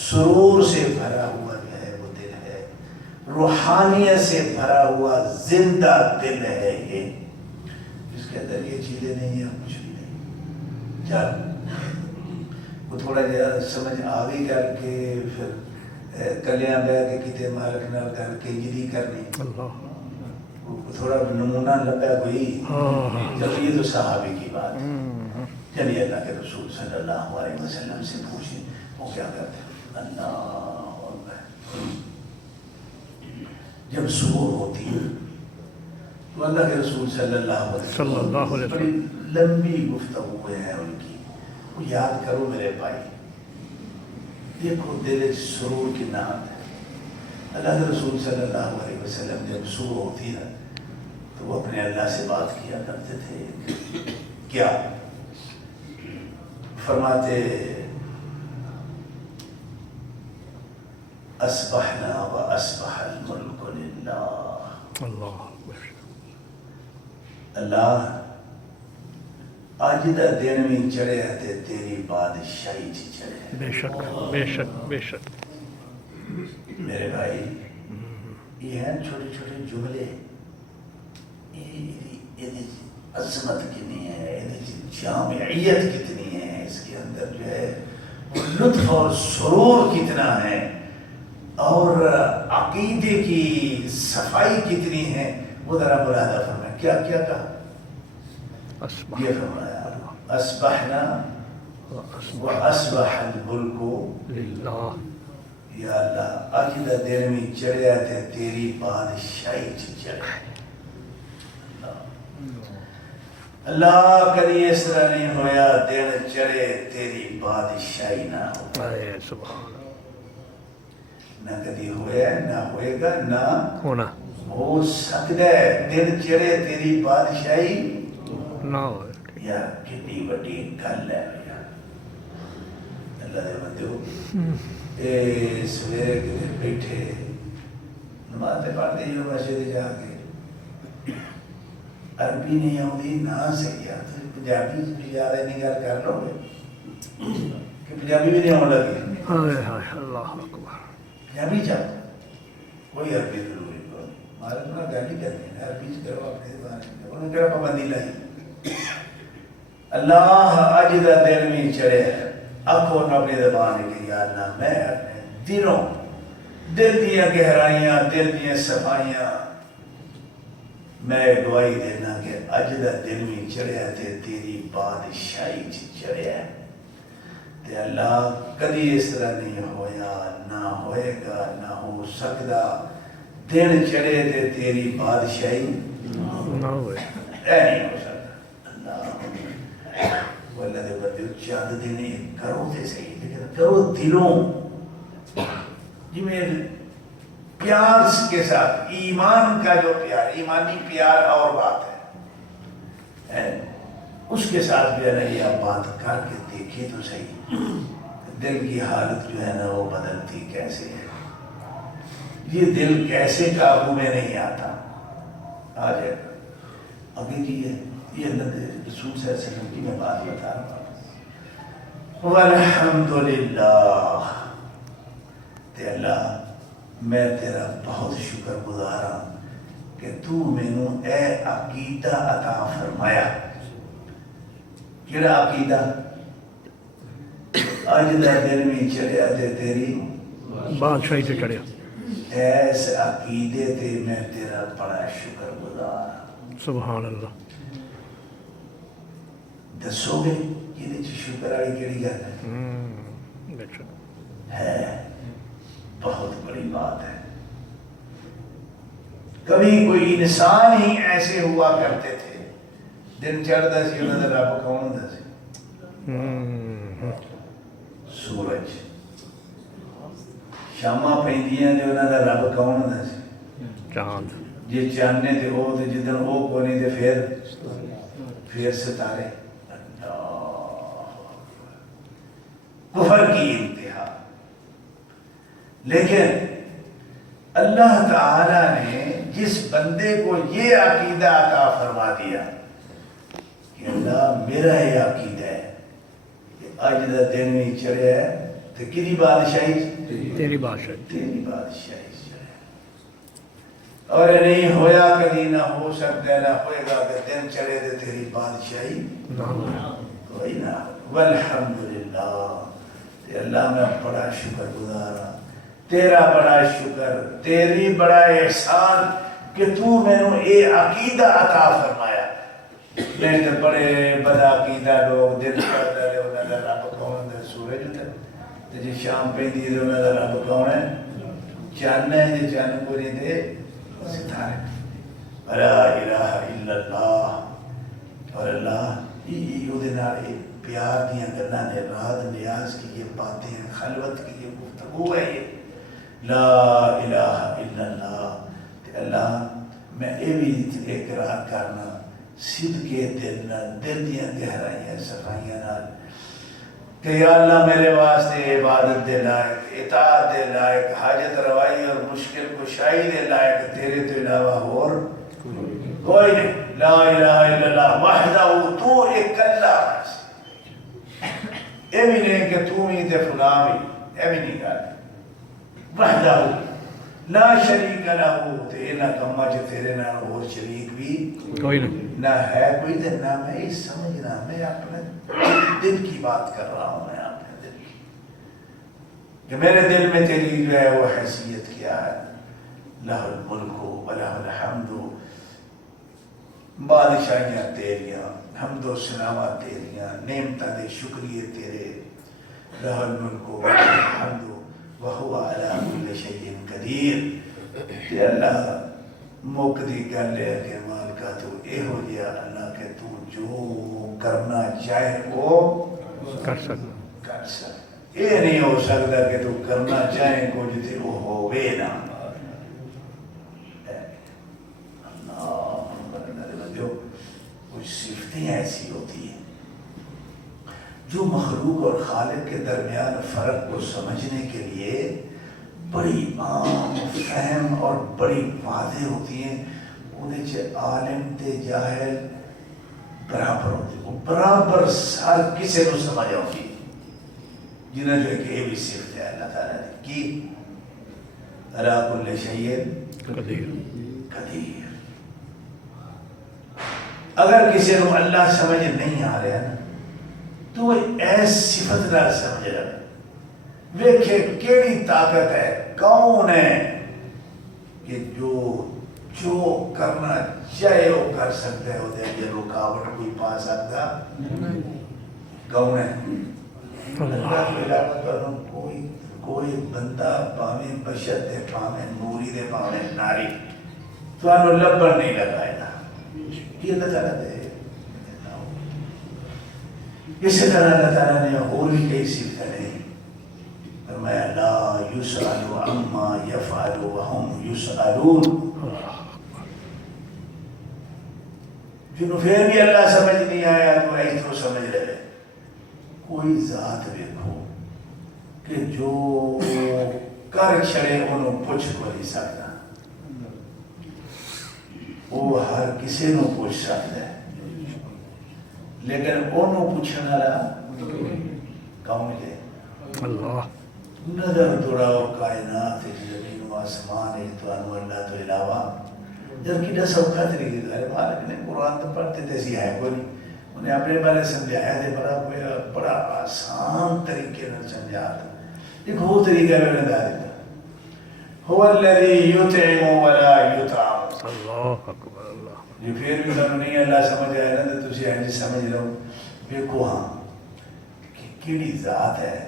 سرور سے بھرا ہوا جو ہے وہ دل ہے، روحانیت سے بھرا ہوا زندہ دل ہے یہ، جس کے اندر یہ چیزیں نہیں ہیں کچھ بھی نہیں۔ چل وہ تھوڑا جا سمجھ آ گئی کر کے پھر کلیاں بہ کے کتے مالک نال کر کے جدی کرنی، اللہ تھوڑا نمونہ لگا کوئی، جب یہ تو صحابی کی بات ہے۔ چلیے اللہ کے رسول صلی اللہ علیہ وسلم سے پوچھیں وہ کیا کرتے ہیں۔ اللہ اکبر، جب صبح ہوتی ہے تو اللہ کے رسول صلی اللہ علیہ وسلم بڑی لمبی گفتگو ہے ان کی، وہ یاد کرو میرے بھائی، دیکھو دل سرور کی نام ہے۔ اللہ کے رسول صلی اللہ علیہ وسلم جب صبح ہوتی ہے تو وہ اپنے اللہ سے بات کیا کرتے تھے، کیا فرماتے، اصبحنا و اصبح الملک للہ، اللہ اللہ اج دا دن بھی چڑھے تے تیری بادشاہی چڑھے۔ بے شک بے شک بے شک، میرے بھائی یہ ہیں چھوٹے چھوٹے جملے، یہ عظمت کتنی ہے، جامعیت کتنی ہے، اس کے اندر جو ہے لطف اور سرور کتنا ہے، اور عقیدے کی صفائی کتنی ہے، وہ ذرا ملاحظہ فرمائیں۔ کیا کیا کہا؟ اصبح یہ فرمایا اصبحنا و اصبح الملک للہ، یا اللہ اج دا دن بھی چڑھیا تے تیری بادشاہی چڑھے۔ اللہ کبھی اس طرح نہیں ہویا دن چڑھے تیری بادشاہی نہ ہو، اے سبحان نہ کبھی ہویا نہ ہوئے گا نہ ہونا ہو سکتا ہے، دن چڑھے تیری بادشاہی نہ ہو۔ یار کتنی بڑی گل ہے یار، اللہ دے بندیو، اے سویرے کدھر بیٹھے نماز پڑھتے ہو مسجد جا کے، عربی نہیں آتی نہ صحیح ہے، پنجابی بھی زیادہ نہیں گل کر لو گے کہ پنجابی بھی نہیں آنے لگی، ہائے ہائے اللہ اکبر، پنجابی چاہو کوئی عربی ضروری کو مارے تو نہ گل ہی کرنی ہے، عربی سے کرو اپنے زبان میں، انہوں نے کہا پابندی لائی۔ اللہ اج دا دن بھی چڑھے اکھو اپنی زبان کی، یا اللہ میں اپنے دلوں، دل دیا گہرائیاں، دل دیا صفائیاں میں گواہی دینا کہ اج دا دن بھی چڑھیا تے تیری بادشاہی چڑھیا تے اللہ کدی اس طرح نہیں ہویا، نہ ہوئے گا، نہ ہو سکتا دن چڑھے تے تیری بادشاہی نہ ہوئے نہیں ہو سکتا۔ اللہ واللہ دے بدل چاند دن کرو تے صحیح، لیکن کرو دلوں جی میں پیار کے ساتھ، ایمان کا جو پیار، ایمانی پیار اور بات ہے، اس کے ساتھ بھی ہے یہ آپ بات کر کے دیکھیں تو صحیح دل کی حالت جو ہے نا وہ بدلتی کیسے ہے، یہ دل کیسے قابو میں نہیں آتا آ جائے گا ابھی جی ہے یہ اللہ رسول صلی اللہ علیہ وسلم کی میں بات بتا رہا ہوں۔ والحمدللہ تے اللہ میں تیرا بہت شکر گزار ہوں کہ تو مینوں اے عقیدہ عطا فرمایا۔ کیڑا عقیدہ؟ اج دا دن بھی چڑھیا تے تیری بادشاہی تے چڑھیا۔ ایس عقیدے تے میں تیرا بڑا شکر گزار ہوں۔ سبحان اللہ۔ دسو گے یہ شکر والی کیڑی گل بے شک ہے؟ بہت بڑی بات ہے۔ کبھی کوئی انسان ہی ایسے ہوا کرتے تھے، دن چڑھتا سی انہوں نے رب کون ہوندا سی؟ سورج۔ شاماں پیندیاں تے انہوں نے رب کون ہوندا سی؟ چاند۔ جی چاندنے تے او تے جدن او کونی تے پھر ستارے۔ کفر کی انتہا۔ لیکن اللہ تعالی نے جس بندے کو یہ عقیدہ عطا فرما دیا کہ اللہ میرا یہ عقیدہ ہے کہ اج دا دن بھی چڑھیا ہے تو کدی بادشاہی؟ تیری بادشاہی۔ تیری بادشاہی چڑھیا، اور نہیں ہویا کدی، نہ ہو سکتا ہے، نہ ہوئے گا کہ دن چڑھے تو تیری بادشاہی نہ ہوئے۔ کوئی نہ ہو۔ والحمدللہ تے اللہ میں بڑا شکر گزار ہوں، تیرا بڑا شکر، تیری بڑا احسان کہ تو میں نے اے عقیدہ عطا فرمایا۔ میں نے بڑے بدا عقیدہ لوگ دن چڑھتا رہے انہوں نے رب کون ہے؟ سورج ہوتا ہے، جی شام پہ دی انہوں نے رب کون ہے؟ چاند ہے، جی چاند کو نہیں دے ستارے۔ لا الہ الا اللہ، اور اللہ یہ پیار دیا گلا نے رات نیاز کی یہ باتیں ہیں، خلوت کی یہ گفتگو ہے، یہ لا الہ الا اللہ۔ اللہ میں یہ بھی اقرار کرنا صدقے دل دیا گہرائیاں صفائیاں نال کہ یا اللہ میرے واسطے عبادت دے لائق، اطاعت دے لائق، حاجت روائی اور مشکل کشائی دے لائق تیرے تو علاوہ اور کوئی نہیں۔ لا الہ الا اللہ وحدہ تو اکلا، یہ بھی نہیں کہ تو ہی تے فلاں بھی، یہ بھی نہیں کہا وحدہ لا شریک لہ، تے نہ کما چ تیرے نال اور شریک بھی کوئی نہیں۔ نہ ہے کوئی، تے نہ میں یہ سمجھنا، میں اپنے دل کی بات کر رہا ہوں، میں اپنے دل کی کہ میرے دل میں تیری جو ہے وہ حیثیت کیا ہے۔ لہ الملک و لہ الحمد، بادشاہیاں تیریاں، حمد و ثناء تیریاں، نعمتاں دے شکریہ تیرے۔ لہ الملک و لہ الحمد وہو علی کل شیء قدیر۔ تے اللہ موک دی گل ہے کہ مالکا تو اے ہو جیا اللہ کہ تو جو کرنا چاہے وہ کر سکتا۔ کر سکتا، یہ نہیں ہو سکتا کہ تو کرنا چاہے کچھ تے وہ ہوئے نہ۔ کچھ صفتیں ایسی ہوتی ہیں جو مخلوق اور خالق کے درمیان فرق کو سمجھنے کے لیے بڑی عام فہم اور بڑی واضح ہوتی ہیں۔ انہیں عالم تے جاہل برابر ہوتی، وہ برابر ہر کسی کو سمجھ آتی، جنہیں جو ہے کہ یہ بھی صفت ہے اللہ تعالیٰ نے کی علی کل شیء قدیر۔ قدیر۔ اگر کسی کو اللہ سمجھ نہیں آ رہا نا تو وہ ایس صفت نہ سمجھ رہا، ویکھے کیڑی طاقت ہے، کون ہے کہ جو کرنا چاہے رکاوٹ کوئی پا سکتا کون ہے؟ اللہ کے علاوہ تو کوئی بندہ پاویں بشر دے پاویں نوری دے پاویں ناری تو انہوں لبن نہیں لگائے نا کہ اللہ تعالیٰ دے اسی طرح اللہ تعالیٰ نے اور بھی کئی صفتیں ہیں فرمایا لا یسأل عما یفعل وهم یسألون جنہوں پھر بھی اللہ سمجھ نہیں آیا تو ایسے تو سمجھ رہے کوئی ذات دیکھو کہ جو کر چھڑے انہوں پوچھ کو نہیں سکتا وہ ہر کسی نو پوچھ سکتا ہے لیکن انہوں پوچھنے والا کون ہے؟ اللہ نظر دوڑاؤ کائنات زمین و آسمان ہے تو انو اللہ تو علاوہ جب کی دس اوقات رہی ہے مالک نے قرآن تو پڑھتے تھے سی ہے کوئی انہیں اپنے بارے سمجھایا تھے بڑا آسان طریقے میں سمجھا تھا ایک وہ طریقہ میں بتا دیتا هو الذي يطعم ولا يطعم اللہ اکبر اللہ یہ پھر بھی سب نہیں اللہ سمجھ آئے نا تو تسی ہنجی سمجھ لو دیکھو ہاں کہ کیڑی ذات ہے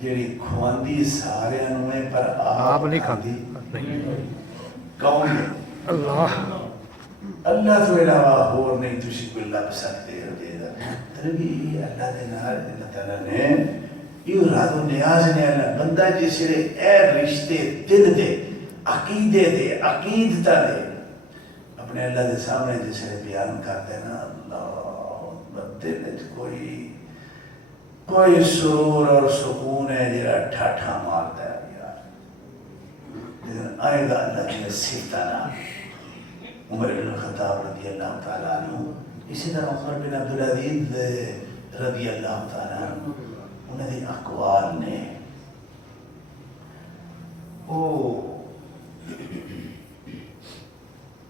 جیڑی کھواندی سارے انویں پر آپ نہیں کھاندی نہیں کون ہے؟ اللہ اللہ تو علاوہ اور نہیں تسی کوئی لب سکتے ہو جیدہ تربی اللہ دے نار اللہ تعالیٰ نے یہ رات و نیاز نے اللہ بندہ جسے اے رشتے دل دے عقیدے دے عقیدتا دے اپنے اللہ دے سامنے جسے بیان کرتے نا اللہ دل کوئی سرور اور سکون ہے جرا ٹھاٹھا مارتا ہے یار لیکن آئے گا اللہ کی نصیبتا نا عمر بن الخطاب رضی اللہ تعالیٰ عنہ اسی طرح عمر بن عبدالعزیز رضی اللہ تعالیٰ عنہ انہیں دی اقوال نے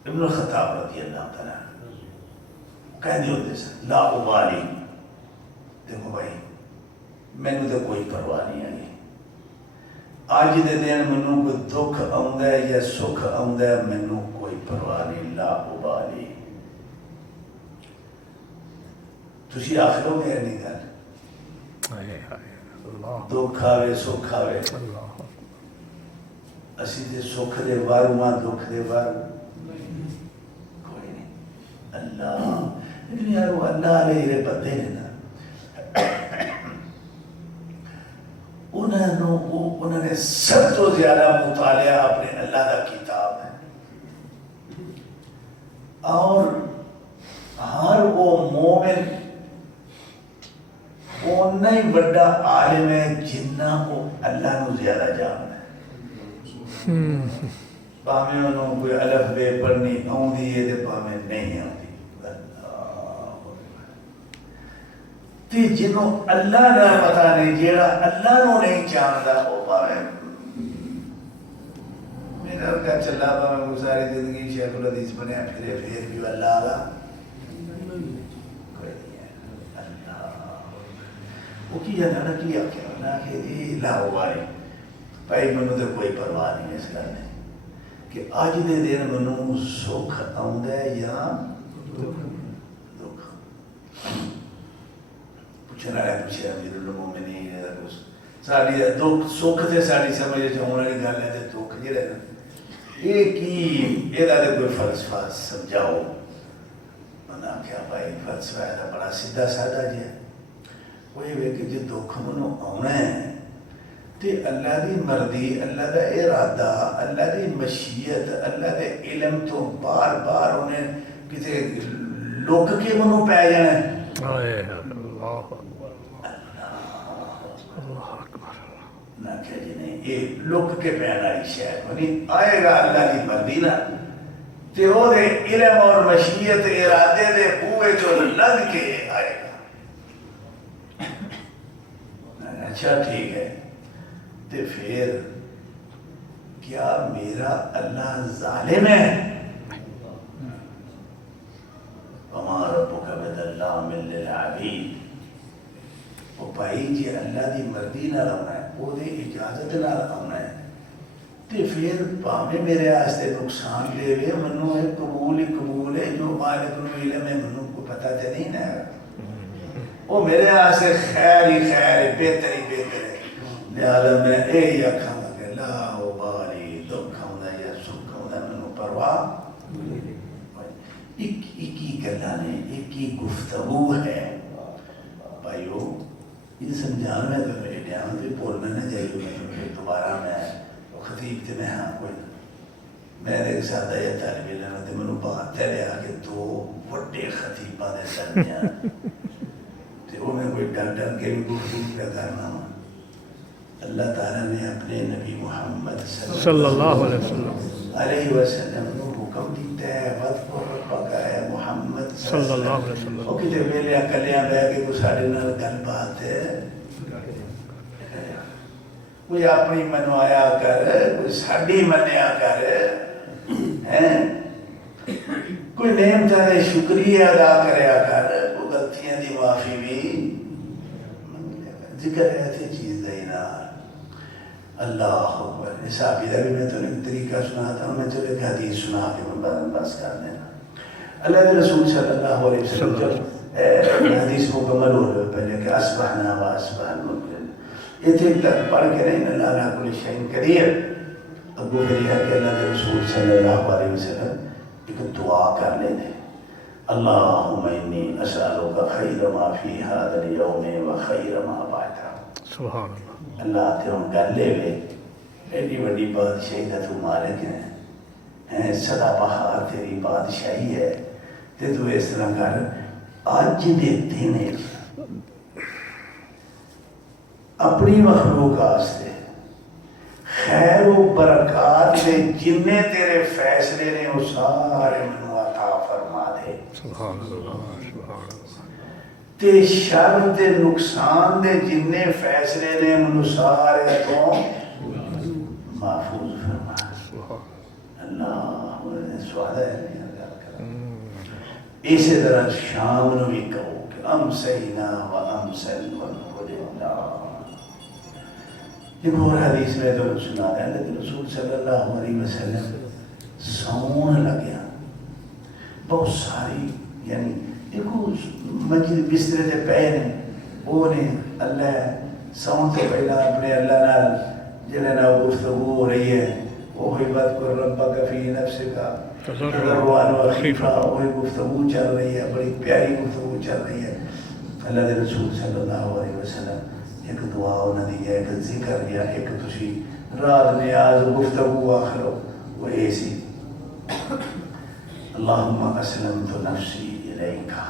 ابن الخطاب رضی اللہ تعالیٰ عنہ کہہ دیو دے سا لا ابالی دیکھو بھائی میں نے تو کوئی پرواہ نہیں آئی آج دے دین منوں کوئی دکھ آمد ہے یا سکھ آمد ہے منوں کوئی پرواہ نہیں لا ابالی تسی آخروں میں نہیں گل دکھ آوے سکھ آوے اسی دے سکھ دے وارو ماں دکھ دے وارو کوئی نہیں اللہ لیکن یار وہ اللہ علیہ بندے نے نا انہوں نے سب تو زیادہ مطالعہ اپنے اللہ کا کتاب ہے اور ہر وہ مومن اُنہ ہی بڑا عالم ہے جنہ کو اللہ نو زیادہ جاننا ہے پاہمیں انہوں کوئی الف بے پڑھنی آؤں دی ہے دے پاہمیں نہیں آؤں دی تی جنہوں اللہ نہ پتا نہیں جیڑا اللہ نو نہیں چاہتا وہ پاہمیں میرا کا چلا پاہمیں گزاری زندگی شیخ الحدیث بنے پھر بھی اللہ آگا وہ کی جانا کیا کیا نا کہ لا ہواری پائی منو تو کوئی پرواہ نہیں اس کرنے کہ آج دے دن منو سکھ آؤں ہے یا دکھ پوچھنا ہے پوچھے امیر المومنین ساری دکھ سکھ تے ساری سمجھے جو ہونے کی گل ہے تے دکھ جی رہنا یہ کی یہ دے کوئی فلسفہ سمجھاؤ منا کیا بھائی فلسفہ ہے بڑا سیدھا سادہ جی ہے وہ یہ کہ جو دکھ منو آنا ہے تے اللہ دی مردی اللہ دا ارادہ اللہ دی مشیت اللہ دے علم تو بار بار انہیں کتے لوک کے منو پہ جانا ہے اللہ اکبر نہ کہ جی نہیں یہ لوک کے پہنا ہی شاید نہیں آئے گا اللہ دی مردی نا تے وہ دے علم اور مشیت ارادے دے قوے جو لگ کے آئے گا اچھا ٹھیک ہے تو پھر کیا میرا اللہ ظالم ہے وَمَا رَبُّكَ بِظَلَّامٍ لِلْعَبِيدِ وہ بھائی جی اللہ دی مردی نہ رہنا ہے وہ دی اجازت نہ رہنا ہے تو پھر پاویں میرے واسطے نقصان دے وے منو ہے قبول ہی قبول ہے جو مالک نو علم ہے منو کو پتہ تے نہیں نا وہ میرے واسطے خیر ہی خیر ہے بہتر ہی بہتر ہے لہذا میں یہی آکھاں گا کہ لا ابالی دکھ آؤندا یا سکھ آؤندا منو پرواہ ایک ہی گلاں نے ایک ہی گفتگو ہے بھائیو یہ سمجھانا ہے تو میرے دھیان سے بولنا نہ چاہیے میں دوبارہ میں خطیب تے میں ہاں کوئی میں ایک سادہ یا طالب علم تے منو بات تے لیا کہ دو بڑے خطیباں دے درمیان تے وہ میں کوئی ڈر کے بھی گفتگو پہ کرنا ہوں اللہ تعالیٰ نے اپنے نبی محمد صلی اللہ علیہ وسلم کو حکم دیتا ہے وَاذْكُرْ رَبَّكَ اے محمد صلی اللہ علیہ وسلم وہ کتے ویلے اکلیاں بے کے کوئی ساڑے نال گل بات ہے کوئی اپنی منوایا کر کوئی ساڑی منیا کر کوئی نعمتاں دے شکریہ ادا کریا کر کوئی غلطیاں دی معافی بھی ذکر ہے تھی چیز دینا اللہ اکبر نصابی دا بھی میں تو نے طریقہ سناتا ہوں میں تو ایک حدیث سنا کے میں بس کر دینا اللہ کے رسول صلی اللہ علیہ وسلم جب حدیث مکمل ہو رہے پہلے کہ اسبحنا و اسبح الملک یہ تھے تک پڑھ کے نہیں اللہ علیہ کل شہین قدیر ابو فریہ کہ اللہ کے رسول صلی اللہ علیہ وسلم ایک دعا کر لینے اللہم انی اسألوک خیر ما فی هذا اليوم و خیر ما بعدہ سبحان اللہ اللہ تے ہم کر لے وے ایڈی بڑی بادشاہی دا تو مالک ہے سدا بہار تیری بادشاہی ہے تے تو اس طرح کر آج دے دینے اپنی مخلوق آستے خیر و برکات دے جننے تیرے فیصلے نے وہ سارے منو عطا فرما دے سبحان اللہ سبحان اللہ تے شر تے نقصان دے جننے فیصلے نے منو سارے تو محفوظ فرما اللہ نے سوال ہے اسی طرح شام نو بھی کہو کہ امسینا و امسل والحمدللہ ایک اور حدیث میں تو سنا ہے لیکن رسول صلی اللہ علیہ وسلم سون لگیا بہت ساری یعنی دیکھو مسجد بسترے تے پے نے وہ نے اللہ سون سے پہلا اپنے اللہ نال جنہیں نا گفتگو ہو رہی ہے وہی بات کو ربک فی نفسک تضرعا وخیفا وہی گفتگو چل رہی ہے بڑی پیاری گفتگو چل رہی ہے اللہ کے رسول صلی اللہ علیہ وسلم ایک دعا انہوں نے ایک ذکر یا ایک تسی رات نیاز گفتگو آخرو وہ ایسی اللہم اسلمت نفسی الیکا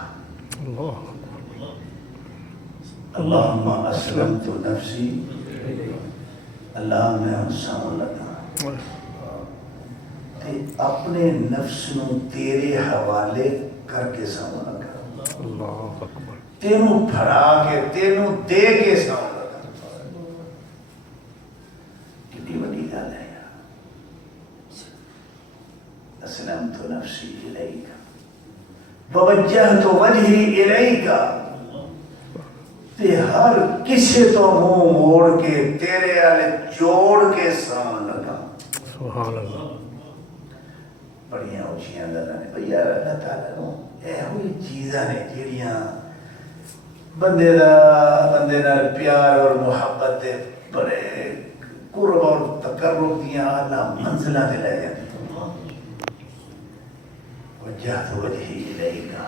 اللہم اسلمت نفسی اللہ میں سامن لگا اپنے نفس نو تیرے حوالے کر کے سامن لگا اللہ اکبر تینوں پھڑا کے تینوں دے کے سامن لگا کتنی بڑی گل ہے یار اسلمت نفسی الیکا ووجہت وجہی الیکا تے ہر کسی تو منہ موڑ کے تیرے والے جوڑ کے سامن لگا سبحان اللہ بڑیاں اچھیاں گلاں نے بھئی یار اللہ تعالیٰ نو یہ ہوئی چیزاں نے جہڑیاں بندے نال پیار اور محبت دے بڑے قرب اور تقرب دیاں اعلیٰ منزلاں تے لے جاندی وجہت وجہی الیکا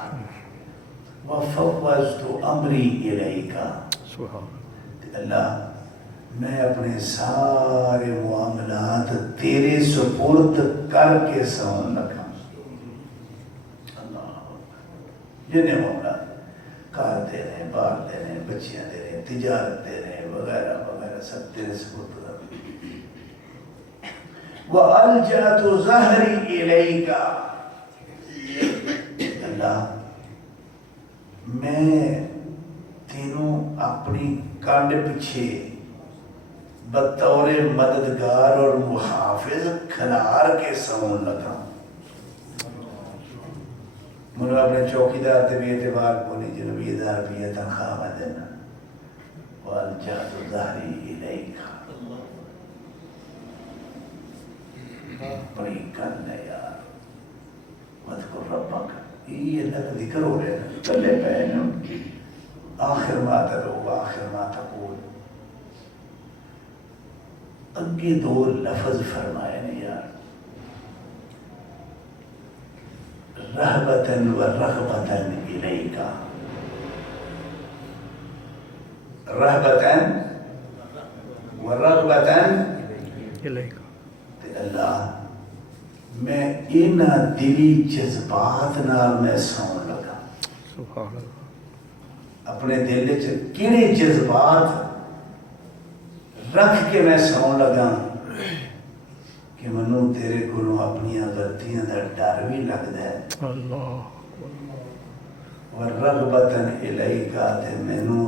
وفوضت امری الیکا اللہ میں اپنے سارے معاملات تیرے سپرد کر کے سامن لگا اللہ جنہیں معاملات کار دے رہے ہیں باہر دے رہے ہیں بچیاں دے رہے ہیں تجارت دے رہے ہیں وغیرہ وغیرہ سب تیرے سپرد کر وَأَلْجَأْتُ ظَهْرِي إِلَيْكَ اللہ میں تینوں اپنی کانڈ پیچھے بطور مددگار اور محافظ کھلار کے سامن لگا منو اپنے چوکیدار تے بھی اعتبار کو نہیں جنہوں 20,000 روپیہ تنخواہ میں دینا وَأَلْجَأْتُ ظَهْرِي إِلَيْكَ بڑی گل ہے یار. واذکر ربک, یہ اللہ کا ذکر ہو رہا ہے, چلے پہ نا. آخر ما تدعو آخر ما تقول, اگے دو لفظ فرمائے نے یار, رہبتاً و رغبتاً الیکا. رہبتاً و رغبتاً الیکا. تے اللہ میں انہاں دلی جذبات نال میں سون لگا. سبحان اللہ. اپنے دل وچ کیڑے جذبات رکھ کے میں سون لگا کہ منوں تیرے کولوں اپنی غلطیاں دا ڈر بھی لگدا ہے, اللہ. ورغبتاً الیکا, تے مینوں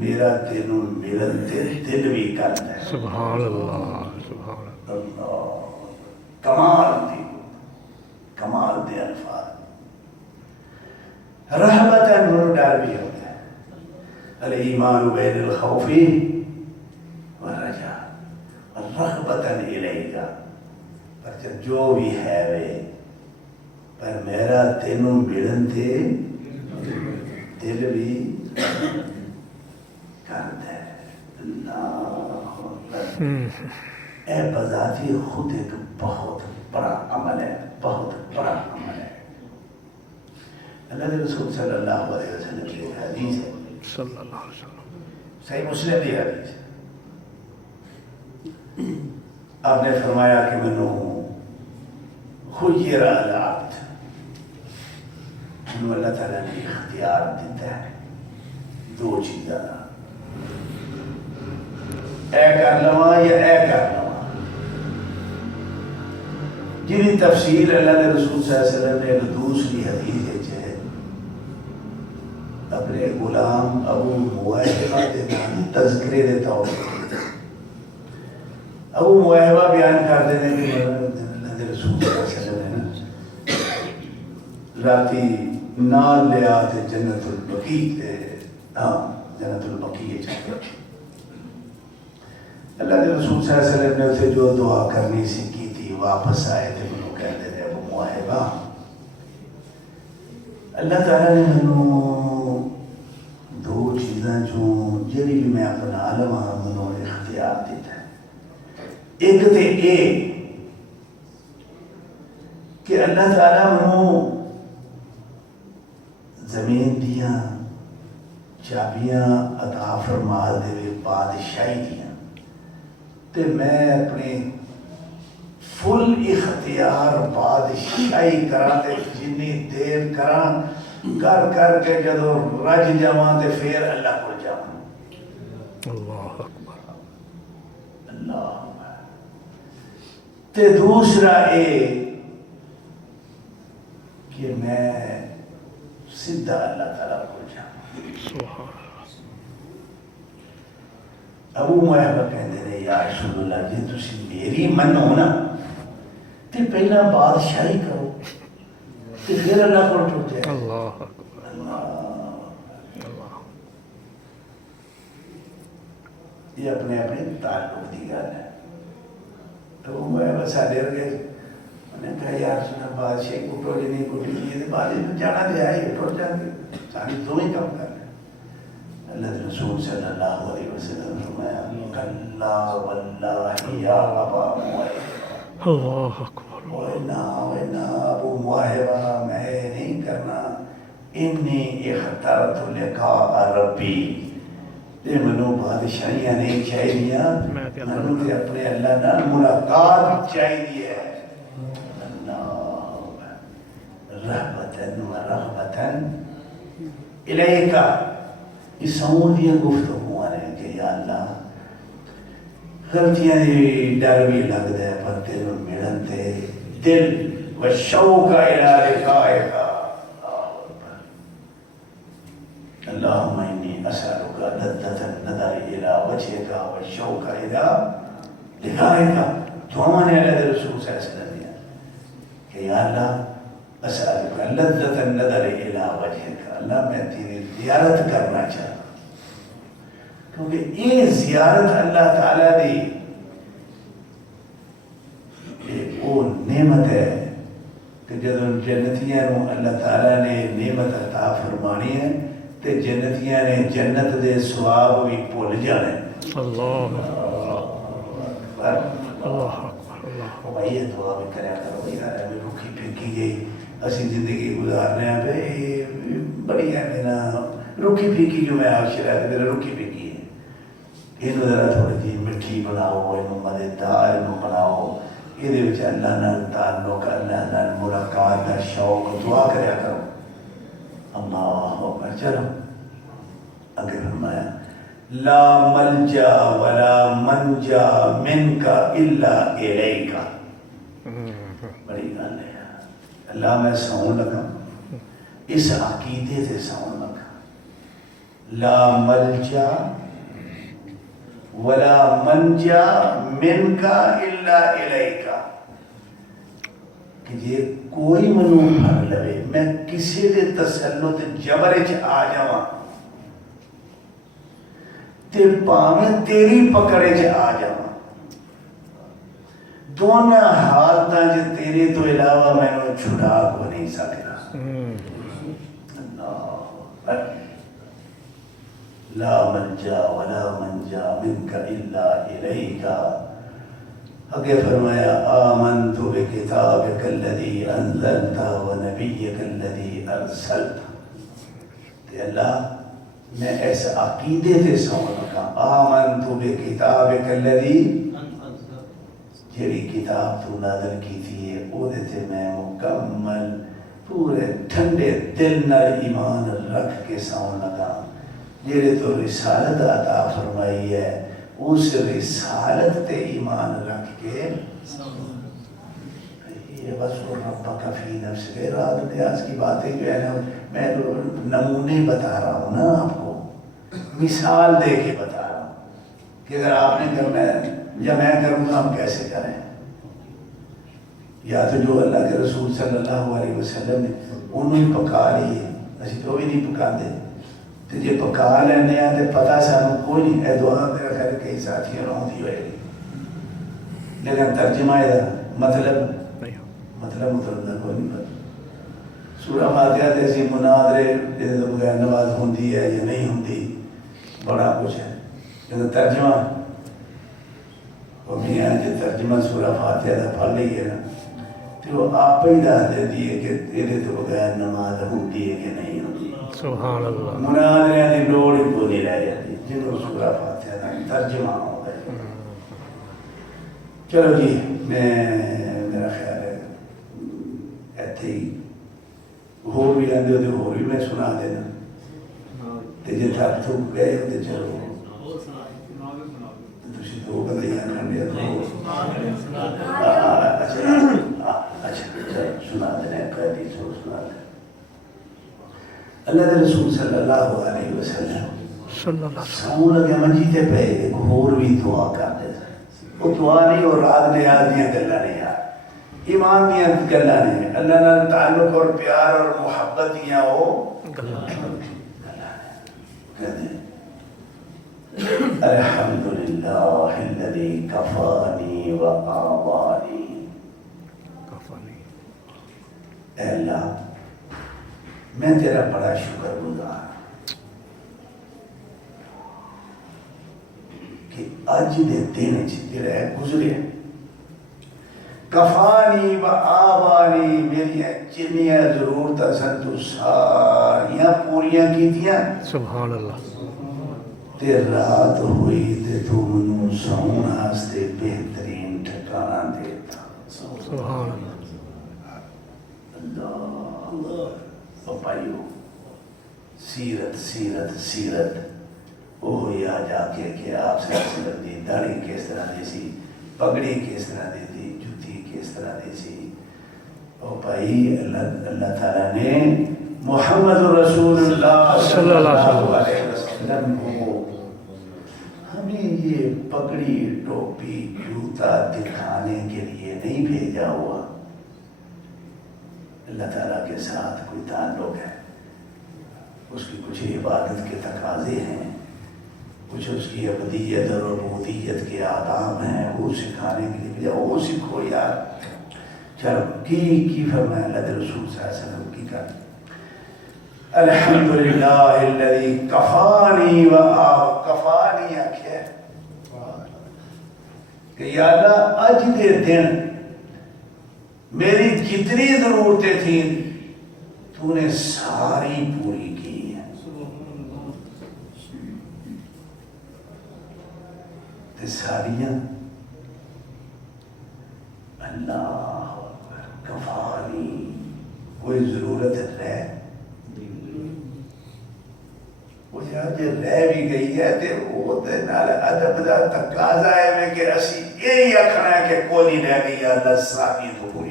میرا تینوں ملن تے دل بھی کردا ہے. سبحان اللہ. سبحان اللہ. اللہ, کمال دے الفاظ. رحمتاً منوں ڈر بھی ہوتا ہے. الایمان بین الخوف والرجاء رغبتاً الیکا. پر جو بھی ہے وے, پر میرا تینوں ملن تے دل بھی کرتا ہے. اللہ اکبر. اے بذاتی خود ایک بہت بڑا عمل ہے, بہت بڑا عمل ہے. اللہ کے رسول صلی اللہ علیہ وسلم کی ایک حدیث ہے, صلی اللہ علیہ وسلم. صحیح مسلم کی حدیث ہے. آپ نے فرمایا کہ منوں خیر العبد, منوں اللہ تعالیٰ نے اختیار دیتا ہے دو چیزاں, اے کر لواں یا اے کر لواں. جنہی تفصیل اللہ کے رسول صلی اللہ علیہ وسلم نے ایک دوسری حدیث ہے اپنے غلام ابو موہبہ کے نام تذکرے دیتا ہوں. ابو موہبہ بیان کر دینے کہ اللہ کے رسول صلی اللہ علیہ وسلم نے راتی نال لیا تے جنت البقیع تے, ہاں جنت البقیع چاہتے. اللہ کے رسول صلی اللہ علیہ وسلم نے اسے جو دعا کرنی سی کی تھی, واپس آئے تھے, منوں کہتے تھے ابو موہبہ اللہ تعالیٰ نے منوں دو چیزاں جو جڑی بھی میں اپنا لواں منوں اختیار دیتا ہے. ایک تے اے کہ اللہ تعالیٰ منوں زمین دیاں چابیاں عطا فرما دے بادشاہی دیاں, تے میں اپنے فل اختیار بادشاہی کراں تے جنی دیر کراں کر کر کے جدو رج جاواں تے پھر اللہ کو جاواں. اللہ اکبر. اللہ. تے دوسرا اے کہ میں سیدھا اللہ تعالیٰ کو جاواں. سبحان اللہ. ابو موہبہ کہتے ہیں یا رسول اللہ جی تسی میری منو نا تے پہلا بادشاہی کرو تے پھر اللہ کو ٹر جائے. اللہ اکبر. اللہ. اللہ. یہ اپنے اپنے تعلق کی گل ہے. تو موہبہ سارے ورگے انہیں کہا یا رسول اللہ بادشاہی کو ٹر نہیں کوٹی یہ بادشاہ جانا دے آئی ٹر جاتے ساری دو ہی کام کر رہے. اللہ کے رسول صلی اللہ علیہ وسلم فرمایا کلا واللہ یا ابا موہبہ, اللہ اکبر. وَإِنَّا ابو موہبہ میں نہیں کرنا, انی اخترت لقاء ربی, تے منوں بادشاہیاں نہیں چاہیے, منوں تے اپنے اللہ نال ملاقات چاہیے. اللہ رہبتاً و رغبتاً الیکا. اس سعودی گفتگو نے کہ یا اللہ غلطیاں دی ڈر بھی لگتا ہے پر تینوں ملن تے دل و شوق الی لقائک. اللہم انی اسألک لذة النظر الی وجہک والشوق الی لقائک. دعا نے اللہ کے رسول صلی اللہ علیہ وسلم دیا کہ یا اللہ اسألک لذة النظر الی وجہک, اللہ میں تیری زیارت کرنا چاہتا کیونکہ یہ زیارت اللہ تعالیٰ دی وہ وہ نعمت ہے کہ جب جنتیاں اللہ تعالیٰ نے نعمت عطا فرمانی ہے تو جنتیاں نے جنت دے ثواب بھی بھول جانے. اللہ پر اللہ اکبر اللہ میں یہ دعا بھی کریا کرو یار میں رکھی پھیکی گئی اسی زندگی گزار رہے ہیں پہ بڑی ہے میرا رکھی پھیکی جو میں آپ شرائط میرا رکھی پھیکی ہے یہ ذرا تھوڑی جی مٹھی بناؤ یہ مزیدار بناؤ یہ اللہ نال تعلق اللہ نال ملاقات کا شوق دعا کریا کرو. اللہ اکبر. چلو اگر فرمایا لا ملجا ولا منجا منک الا الیک. بڑی گل ہے اللہ میں سون لگا اس عقیدے سے سون لگا لا ملجا ولا منجا منک الا الیک کہ جے کوئی منو پھڑ لوے میں کسی دے تسلط جبر چ آ جاواں تے پاویں تیری پکڑے چ آ جاواں دونوں حالتاں چ تیرے تو علاوہ میں نو چھڑا کو نہیں سکتا. اللہ لا منجا ولا منجا منک الا الیک. آگے فرمایا آمنت بکتابک الذی انزلت ونبیک الذی ارسلت. تے اللہ میں اس عقیدے سے سون لگا آمنت بکتابک الذی جیڑی کتاب تو نازل کی تھی وہ تے میں مکمل پورے ٹھنڈے دل نال ایمان رکھ کے سون لگا. جیڑے تو رسالت عطا فرمائی ہے اس رسالت تے ایمان رکھ کے یہ بس ربک فی نفسک راز نیاز کی باتیں جو ہے نا میں نمونے بتا رہا ہوں نا آپ کو مثال دے کے بتا رہا ہوں کہ اگر آپ نے کرنا ہے یا میں کروں گا ہم کیسے کریں. یا تو جو اللہ کے رسول صلی اللہ علیہ وسلم نے انہوں ہی پکا لیے اسی تو بھی نہیں پکا دے تو جی پکا لینے ہیں تو پتہ سانو کوئی نہیں ہے. دعا میرا خیر کئی ساتھیوں نے ہوتی ہوئے لیکن ترجمہ ہے مطلب مطلب کوئی نہیں پتا. سورہ فاتحہ ایسی مناظرے جیسے بغیر نماز ہوتی ہے یا نہیں ہوتی بڑا کچھ ہے لیکن ترجمہ وہ بھی ہے جو ترجمہ سورہ فاتحہ کا پڑھ لیے نا تو وہ آپ ہی دس دیتی ہے کہ یہ تو بغیر نماز ہوتی ہے کہ نہیں ہوتی. سبحان اللہ. مناظرے کی لوڑ ہی کوئی نہیں رہ جاتی جنہوں سورہ فاتحہ کا ترجمہ ہو گیا. چلو جی میرا خیال ہے ایتھے ہی ہور بھی رہتے ہو تو ہور بھی میں سنا دینا تو جی تھک تھک گئے ہو تو چلو تسی دو گلیاں کھنڈیا تو اچھا چلو سنا دینا قیدی سو سنا دینا. اللہ کے رسول صلی اللہ علیہ وسلم سون لگے منجی تے پہ ایک ہور بھی دعا کرتے تھے. وہ دعا نہیں اور رات نیاز دیاں گلاں نہیں یار ایمان دیاں گلاں نہیں اللہ نال تعلق اور پیار اور محبت دیاں وہ گلاں کہتے ہیں الحمدللہ الذی کفانی و آوانی. اے اللہ میں تیرا بڑا شکر گزار کہ اج دے دن جڑا گزرے کفانی و آوانی میری جنیاں ضرورتاں سن تو ساریاں پوریاں کیتیاں. سبحان اللہ. تے رات ہوئی تے تو منوں سون واسطے بہترین ٹھکانہ دیتا. سبحان اللہ. اللہ پائیو سیرت سیرت سیرت وہ یا جا کے کہ آپ سے سیرت دی داڑھی کس طرح دی سی پگڑی کس طرح دی تھی جوتی کس طرح دی سی. او بھائی اللہ تعالیٰ نے محمد رسول اللہ صلی اللہ علیہ وسلم کو ہمیں یہ پگڑی ٹوپی جوتا دکھانے کے لیے نہیں بھیجا ہوا. اللہ تعالیٰ کے ساتھ کوئی تعلق ہے اس کی کچھ عبادت کے تقاضے ہیں کچھ اس کی عبدیت اور عبودیت کے آداب ہیں وہ سکھانے کے لیے بھیجا. وہ سیکھو یار چلو کی فرمایا اللہ کے رسول صلی اللہ علیہ وسلم کی کر الحمدللہ الذی کفانی و کفانی آکھیا کہ یا اللہ اج دے دن میری جتنی ضرورتیں تھیں تو نے ساری پوری کی ہیں تے ساریاں اللہ کفانی کوئی ضرورت رہ وہ یاد رہ بھی گئی ہے تے وہ تے نال ادب دا تقاضا ہے کہ اسی یہی آکھنا ہے کہ کوئی نہیں رہ گئی اللہ ساری تو پوری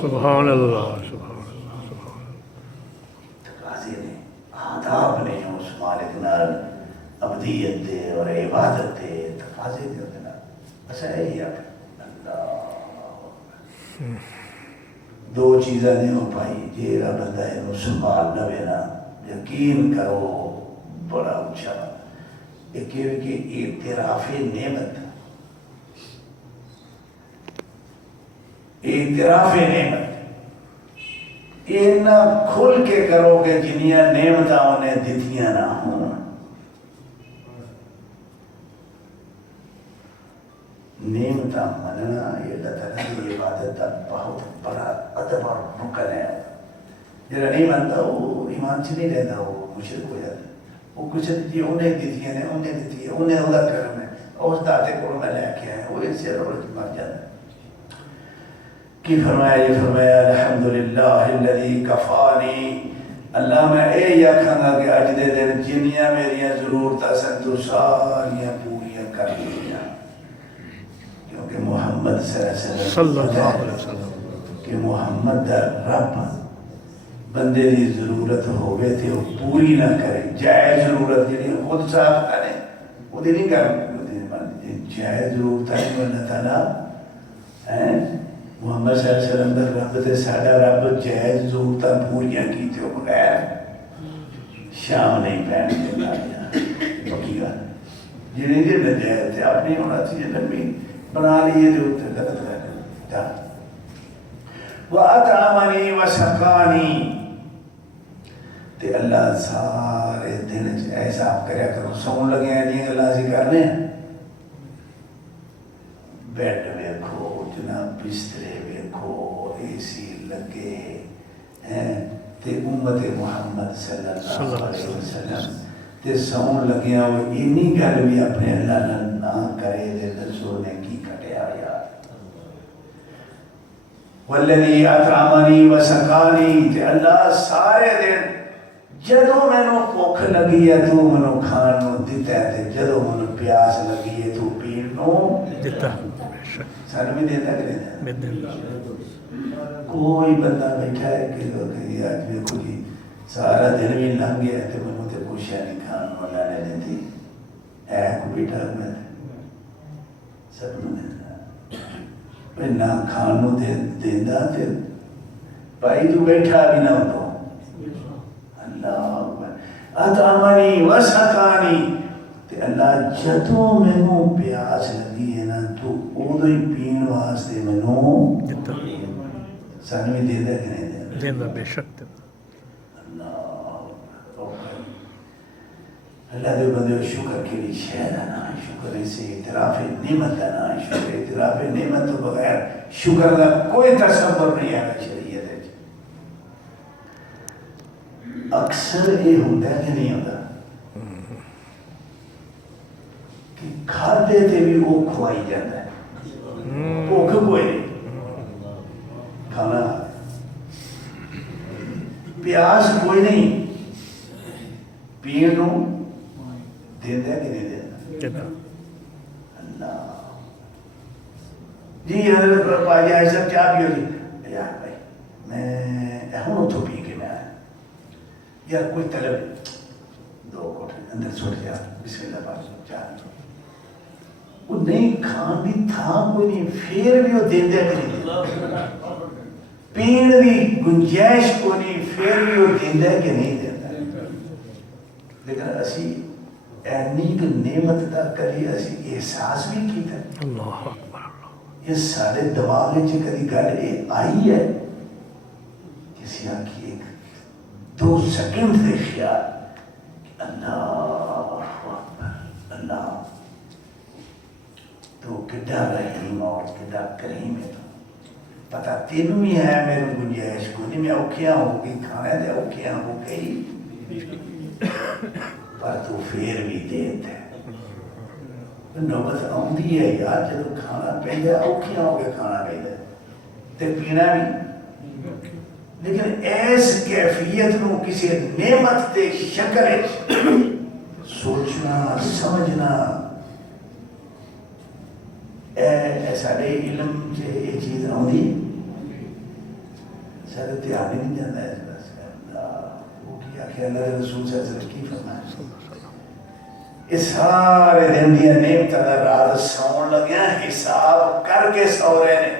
سبحان اللہ سبحان اللہ سبحان تقاضے نے آداب نے اس مالک نال ابدیت دے اور عبادت دے تقاضے دے ہوتے نا اچھا یہی آکھنا اللہ دو چیزیں نہیں ہو پائی جیڑا بندہ ہے سنبھال لوے نا یقین کرو بڑا اونچا ایک کہ اعتراف نعمت اعتراف نعمت یہ نہ کھل کے کرو کہ جنیاں نعمتاں انہیں دتیاں نہ ہوں نعمتاں مننا یہ اللہ تعالیٰ کی عبادت کا بہت بڑا ادب اور رکن ہے جڑا نہیں منتا وہ ایمان سے نہیں رہتا وہ مشرک ہو جاتا وہ کچھ جی انہیں دتیاں نے انہیں دتی ہے انہیں وہ کرم ہے اس داتے کو میں لے کے آیا وہ اس سے روز مر جاتا کی فرمایا یہ فرمایا الحمدللہ الذی کفانی اللہ میں اے یاکھاں گا کہ اج دے دن جنیاں میریاں ضرورتاں سن تو ساریاں پوریاں کر لیاں کیونکہ محمد صلی اللہ علیہ وسلم کہ محمد دا رب بندے دی ضرورت ہوگے تھے وہ پوری نہ کرے جائز ضرورت جنہیں خود صاحب کرے وہ دی نہیں کرے جائز ضرورت ہے اللہ تعالیٰ محمد صلی اللہ علیہ وسلم دا رب تے ساڈا رب جائز ضرورتاں پوریاں کی تے بغیر شام نہیں پہن کے لایا پکی گل جنہیں جی نجائز تے اپنی ہونا چاہیے لمبی بنا لیے جو غلط کر وَأَطْعَمَنِي وَسَقَانِي تے اللہ سارے دن ایسا آپ کریا کرو سون لگے ہیں جی اللہ سے کرنے بیڈ ویکھو جناب بسترے ویکھو اے سی لگے ہیں تے امت محمد صلی اللہ علیہ وسلم تے سون لگے ہیں وہ اینی گل بھی اپنے اللہ نہ کرے دے رسول نے کی کٹیا یار والذی اطعمنی وسقانی تے اللہ سارے دن جدو مینوں بھوک لگی ہے تو مینوں کھان نوں دتا ہے تے جدو مینوں پیاس لگی ہے تو پین نوں دتا سانوں بھی دیتا کہ نہیں دیتا کوئی بندہ بیٹھا ہے کہ آج دیکھو جی سارا دن بھی لنگ گیا تے مینوں تے کچھ نہیں کھان والا لے لیندی ہے کو بیٹھا میں سب نوں دیتا نہ کھان نوں دیندا تے بھائی تو بیٹھا بھی نہ ہو اللہ اطعمنی وسقانی تے اللہ جدوں مینوں پیاس لگی ہے نا تو اودوں ہی پین واسطے مینوں دتا سانوں بھی دیندا کہ نہیں دیندا بے شک اللہ دے بندے شکر کے لیے شہر نا شکر اسے اعتراف نعمت نا شکر اعتراف نعمت تو بغیر شکر کا کوئی تصور نہیں آ رہا شریعت اکثر یہ ہوتا ہے کہ نہیں ہوتا کہ کھاتے تے بھی وہ کھوائی جاتا ہے بھوک کوئی نہیں کھانا پیاس کوئی نہیں پینوں دیتا ہے کہ نہیں دیتا اللہ جی حضرت پاجی ایسا چاہ پیو جی یار بھائی میں ہوں اتھو پی کے میں آیا یار کوئی طلب دو کوٹھے اندر چھوڑ جا بسم اللہ پاک چاہ وہ نہیں کھان بھی تھا کوئی نہیں پھر بھی وہ دیتا ہے کہ نہیں دیتا پین بھی گنجائش کو نہیں پھر بھی وہ دیتا ہے کہ نہیں دیتا لیکن اسی اینی کہ نعمت دا کری اسی احساس بھی کیتا ہے اللہ اکبر یہ سارے دماغ کدی گل یہ آئی ہے کسی آنکھی ایک 2 سیکنڈ دے خیال اللہ اکبر اللہ تو کڈا رحیم اور کڈا کریم ہے تو پتہ تینوں بھی ہے میرے گنجائش کو نہیں میں اوکھیاں ہو گئی کھانے دے اوکھیاں ہو گئی پر تو پھر بھی دیتا ہے نوبت آتی ہے یار جب کھانا پہنتا ہے اوکھیاں ہو کے کھانا پہنتا ہے تے پینا بھی لیکن ایس کیفیت نو کسی نعمت دے شکل سوچنا سمجھنا سارے علم سے یہ چیز آتی سارے دھیان ہی نہیں جاتا ہے اس بس وہ کیا کہ اللہ رسول صلی اللہ علیہ وسلم کی فرمایا یہ سارے دن دیا نعمتاں دا رات سون لگیا حساب کر کے سو رہے ہیں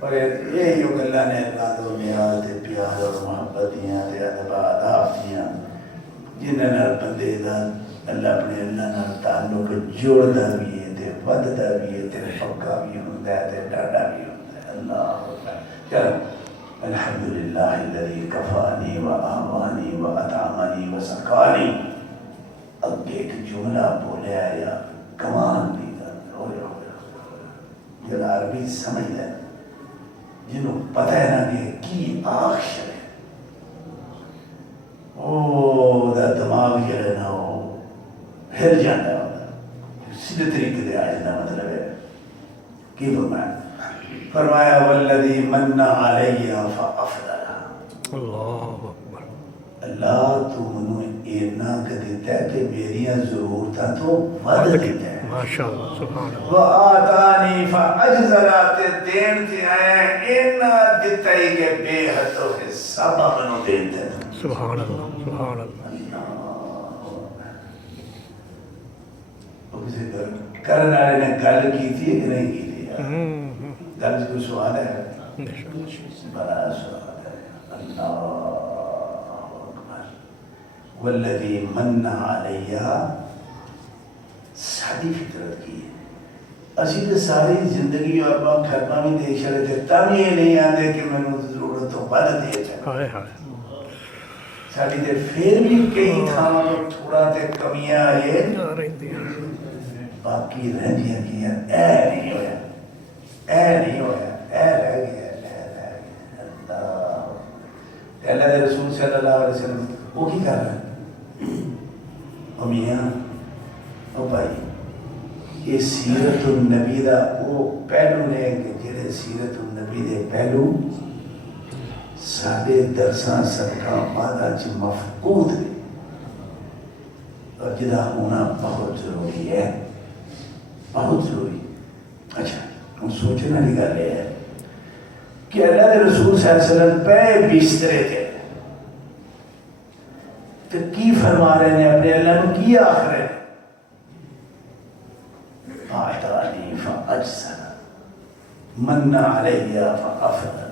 پر یہ جو گلاں نے اللہ دو نیاز تے پیار اور محبت دیاں تے ادب آداب دیاں جنہاں نال بندے دا اللہ اپنے اللہ نال تعلق جوڑدا بھی ہے تے وددا بھی ہے تے پکا بھی ہوندا ہے تے ڈاڈا بھی ہوندا ہے اللہ چلو الحمدللہ الذی کفانی وآوانی وأطعمنی وسقانی اگے ایک جملہ بولیا یا کمال بھی ہوئے جڑا عربی سمجھ ہے جنہوں پتہ ہے نا کہ کی آخر ہے او دا دماغ جڑا نا وہ ہل جاتا ہے سیدھے طریقے دے آج دا مطلب ہے کی فرمایا والذی من علی فافضل اللہ اکبر اللہ تو منو اینا کہ دیتا ہے کہ میریاں ضرورتاں تو ود دیتا ہے ماشاءاللہ سبحان اللہ وآتانی فاجزلاتے دین تے آئے اینا دیتا ہی کہ بے حد و حساب منو دیتا ہے سبحان اللہ سبحان اللہ کرن والے نے گل کی تھی کہ نہیں کی تھی گل کوئی سوال ہے بڑا سوال ہے اللہ والذی من علیہ ساری فطرت کی ہے اسی تو ساری زندگی اور گھرنا بھی دیکھ رہے تھے تب یہ نہیں آتے کہ میں نے ضرورت تو بد دے چاہے ساری تے پھر بھی کئی تھاں تھوڑا تے کمیاں آئے باقی رہنیاں کیا اے نہیں ہویا اے نہیں ہویا اے رہ گیا اللہ دے رسول صلی اللہ علیہ وسلم وہ کی کر رہا ہے میاں او بھائی یہ سیرت النبی دا وہ پہلو نے کہ جڑے سیرت النبی دے پہلو سارے درساں صدقہ مادہ چ مفقود ہے اور جدا ہونا بہت ضروری ہے بہت ضروری اچھا ہم سوچنے والی گل یہ ہے کہ اللہ کے رسول صلی اللہ علیہ وسلم پہ بسترے تھے تو کی فرما رہے ہیں اپنے اللہ نے کی آخر ہے آتانی فاجزل من علیہ فافضل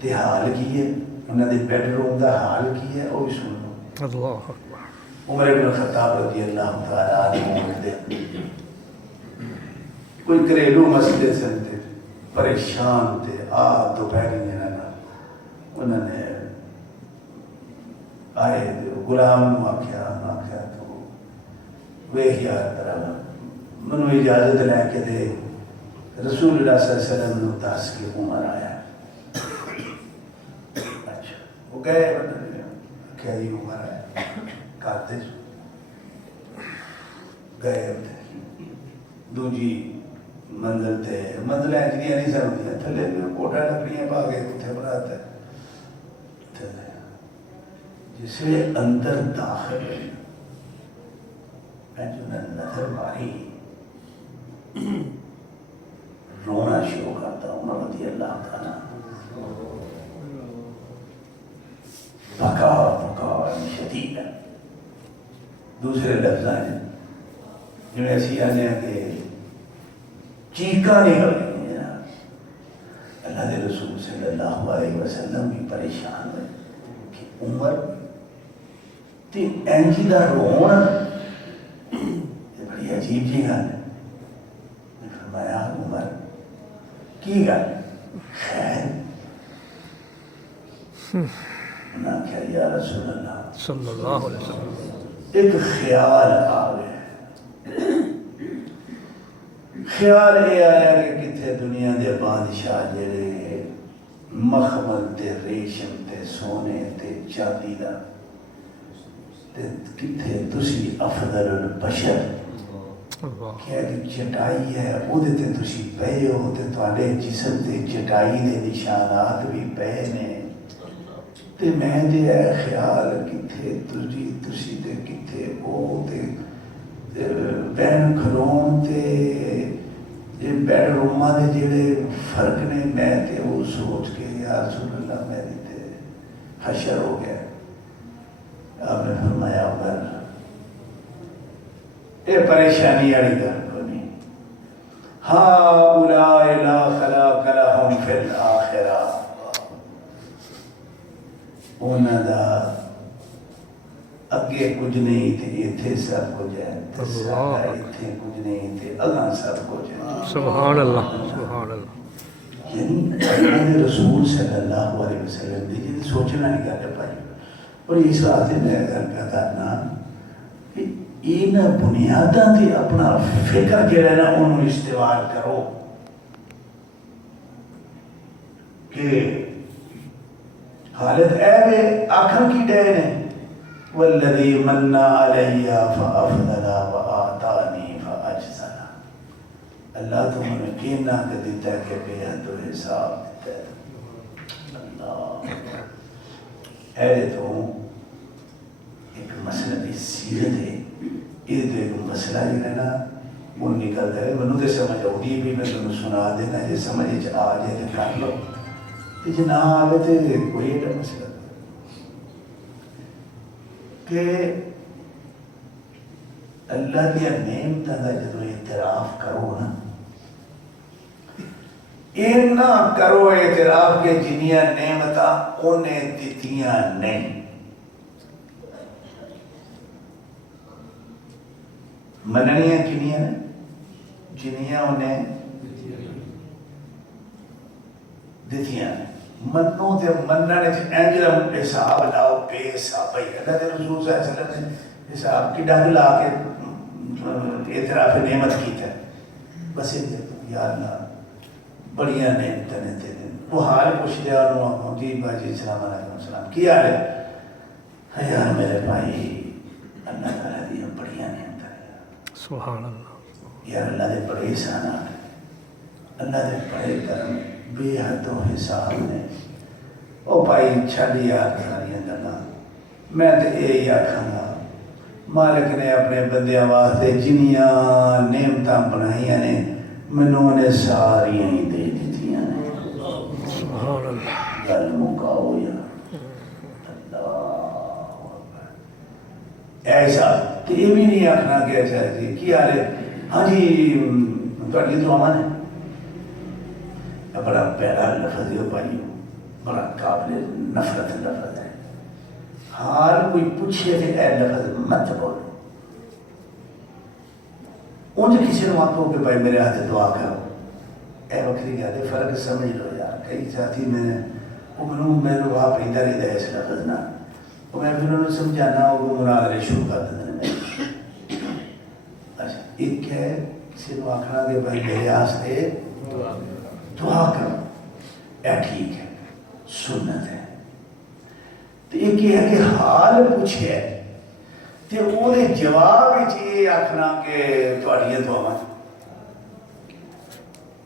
تے حال کی ہے انہوں نے بیڈ روم دا حال کی ہے وہ بھی سن لو اللہ اکبر عمر بن الخطاب رضی اللہ تعالیٰ عنہ دے کوئی گھریلو مسئلے سے تھے پریشان تھے دوپہری انہوں نے آئے غلام آخیا تو ویخ یار کرا منو اجازت لے کے دے رسول اللہ صلی اللہ علیہ وسلم نے دس کے عمر آیا اچھا وہ گئے آخیا جی عمر آیا کاتے گئے دوجی منزل تے منزل ایجریاں نہیں سمجھدیاں تھلے کوٹا لکڑیاں پا کے اتنے بناتا ہے جس میں اندر داخل میں جو نے نظر ماری رونا شروع کرتا ہوں رضی اللہ تعالیٰ بکا شدید دوسرے لفظ ہیں جو ایسی آنے کہ چیخاں نکل گئی ہیں اللہ کے رسول صلی اللہ علیہ وسلم بھی پریشان ہوئے کہ عمر تے اینجی دا رون یہ بڑی عجیب جی گل ہے فرمایا عمر کی گل خیر؟ انہوں نے کہا یا رسول اللہ صلی اللہ علیہ وسلم ایک خیال آ گیا. خیال یہ آیا کہ کتنے دنیا دے بادشاہ جڑے مخمل تے ریشم تے سونے تے چاندی دا تے کتنے تسی افضل البشر اللہ کیا کہ چٹائی ہے وہ تے تسی پے ہو تے تواڈے جسم تے چٹائی دے نشانات بھی پے نے تے میں جے اے خیال کتنے تسی تے کتنے او تے بین کھلون تے بیڈ روماں دے جڑے فرق نے میں تے وہ سوچ کے یا رسول اللہ میری تے حشر ہو گیا. آپ نے فرمایا اگر یہ پریشانی والی گل کو نہیں. ہؤلاء لا خلاق لهم فی الآخرہ انہاں دا اگے کچھ نہیں تے ایتھے سب کچھ ہے تے ساڈا ایتھے کچھ نہیں تے اگاں سب کچھ ہے. سبحان اللہ سبحان اللہ. یعنی اللہ رسول صلی اللہ علیہ وسلم دی جی سوچنا نہیں گل پائی. اور اس واسطے میں گل پہ کرنا کہ ان بنیاداں تے اپنا فکر جڑا ہے نا انہوں استعمال کرو کہ حالت اے وے آخر کی ڈے نے والذی من علی فافضل وآتانی فاجزل. اللہ تمہیں نے کینا کہ دیتا ہے کہ بے حد و حساب دیتا ہے. اللہ اے تو ایک مسئلہ دی سیرت ہے. یہ تو ایک مسئلہ جو ہے نا وہ نکلتا ہے منو تو سمجھ آؤگی بھی میں تمہیں سنا دینا جی سمجھ آ جائے تو کر لو جی نہ آئے تو کوئی ایڈا مسئلہ کہ اللہ کی نعمتوں کا جب اعتراف کرو نا اینا کرو اعتراف کہ جنیاں نعمتاں انہیں دتیاں نہیں. مننیاں کنیاں نے جنیاں انہیں دتیاں نے. منو تے مننے تے انجل حساب لاؤ بے حساب ہی. اللہ کے رسول صلی اللہ علیہ وسلم نے حساب کی ڈاک لا کے اعتراف نعمت کیتا ہے. بس یا اللہ بڑیاں نعمتیں نے تیرے. وہ حال پوچھ لیا انہوں جی باجی السلام علیکم السلام کی حال ہے؟ یار میرے بھائی اللہ تعالیٰ دی بڑیاں نعمتیں ہیں. سبحان اللہ. یار اللہ دے بڑے احسانات ہیں. اللہ دے بڑے کرم بے حد و حساب نے. او بھائی چھڑ یار ساریاں گلاں میں تے یہی آکھاں گا مالک نے اپنے بندیاں واسطے جنیاں نعمتاں بنائیاں نے منوں نے ساریاں ہی دے دتیاں نے. سبحان اللہ. گل مکاؤ یا اللہ ایسا کہ یہ بھی نہیں آکھنا کہ ایسا ہے کی حال ہے ہاں جی تھوڑی دعاواں نے. بڑا پیارا لفظ ہے بھائی بڑا قابل نفرت لفظ ہے. حال کوئی پوچھے کہ اے لفظ مت بولو. انج کسی نے آخو کہ بھائی میرے ہاتھ دعا کرو اے وکری گل ہے. فرق سمجھ لو یار. کئی ساتھی میں وہ میرے واہ پہ رہتا ہے اس لفظ نہ وہ میں پھر انہوں نے سمجھانا وہ مناظرے شروع کر دیتے ہیں. اچھا ایک ہے کسی نے آخنا کہ بھائی میرے واسطے دعا کرو اے ٹھیک ہے سنت ہے. تو ایک یہ ہے کہ حال پوچھے تو وہ جواب یہ آخنا کہ تھوڑی دعاواں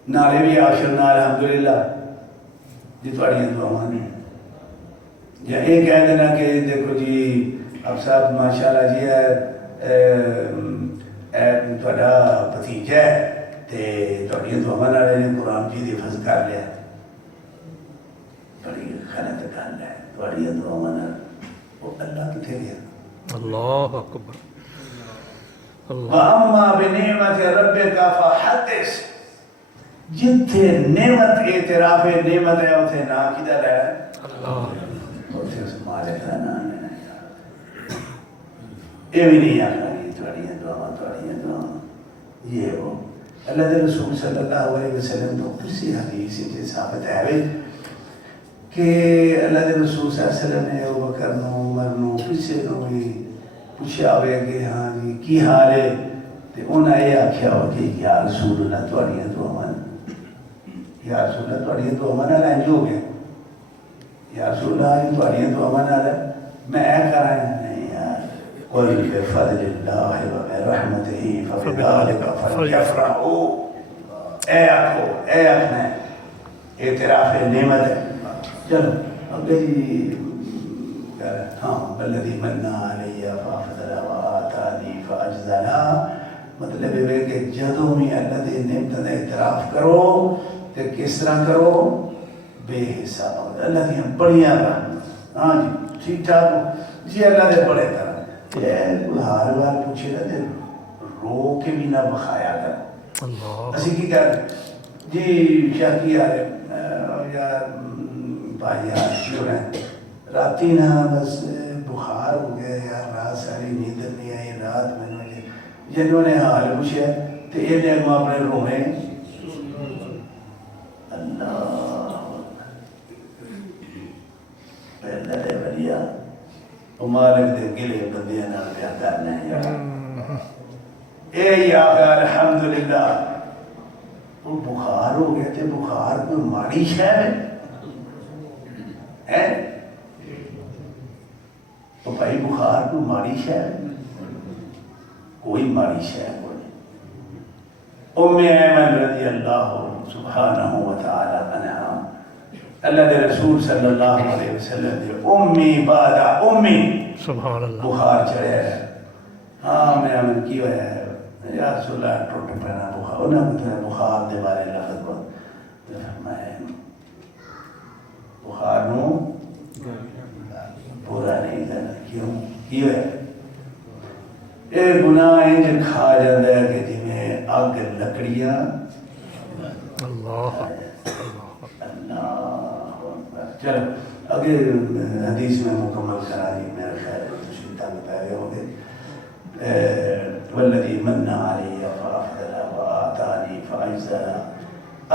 نالے بھی آشرنا الحمدللہ جی تھوڑی دعاواں نے. یا یہ کہہ دینا کہ دیکھو جی اب صاحب ماشاء اللہ جی تھوڑا بھتیجا ہے تھوڑی دعاواں والے نے قرآن جی دی حفظ کر لیا. بڑی غلط گل ہے. تھوڑی دعاواں وہ اللہ کتنے گیا. اللہ اکبر. اللہ. وَأَمَّا بِنِعْمَةِ رَبِّكَ فَحَدِّثْ. جتھے نعمت اعتراف نعمت ہے اتنے نا کدھر ہے اللہ. اتنے اس مالک کا نام لینا. یہ بھی نہیں آخنا کہ تھوڑی دعاواں یہ ہو اللہ دے رسول صلی اللہ علیہ وسلم تو کسی حدیث سے ثابت ہے کہ اللہ دے رسول صلی اللہ علیہ وسلم نے ابو بکر نو عمر نو کسی نو بھی پوچھا ہوئے کہ ہاں جی کی حال ہے، تو انہاں یہ آکھیا ہو کہ یا رسول اللہ تواڈیاں دعاواں، یا رسول اللہ تواڈیاں دعاواں نال انج ہو گیا، یا رسول اللہ تواڈیاں دعاواں نال میں اے کراں نہیں یار، قل بفضل اللہ وبرحمتہ فبذلک فلیفرحوا، اے آکھو اے آکھنا اعتراف نعمت ہے۔ چلو اگے جی ہاں والذی من علی فافضل وآتانی فاجزلا، مطلب یہ ہے کہ جدوں بھی اللہ دی نعمت کا اعتراف کرو تو کس طرح کرو؟ بے حساب اللہ دی بڑیاں رحمت، ہاں جی ٹھیک ٹھاک جی اللہ دے بڑے کرم، یہ ہر بار پوچھے نا تے رو کے بھی نہ بخایا کر، اسی کی کر جی کیا کیا ہے یار بھائی یار کیوں ہے راتی نا بس بخار ہو گیا یار، رات ساری نیند نہیں آئی، رات میں جنہوں نے حال پوچھا تو یہ نے اپنے رونے اللہ پہلے دے بڑیا وہ مالک دے گلے بندیاں نال پیار کرنا ہے یار، اے یا الحمدللہ وہ بخار ہو گیا تے بخار کوئی ماڑی شے ہے، تو بھائی بخار کوئی ماڑی شے ہے؟ کوئی ماڑی شے کوئی ام ایمن رضی اللہ سبحانہ وتعالی عنہا اللہ دے رسول صلی اللہ علیہ وسلم دے امی بعد امی سبحان اللہ بخار چڑھے ہے، ہاں میں ایمن کی ہویا ہے یا رسول اللہ ٹوٹ پینا بخار، انہوں نے بخار دے بارے لفظ بہت فرمایا بخار نو پورا نہیں کرنا، کیوں کی ہویا اے گناہ انج کھا جاتا ہے کہ جی میں اگ لکڑیاں اللہ چلو اگے حدیث میں مکمل کرا دی، میرا خیال ہے تشریح تنگ پہ گئے ہوں گے والذی من علی فافضل وآتانی فاجزلا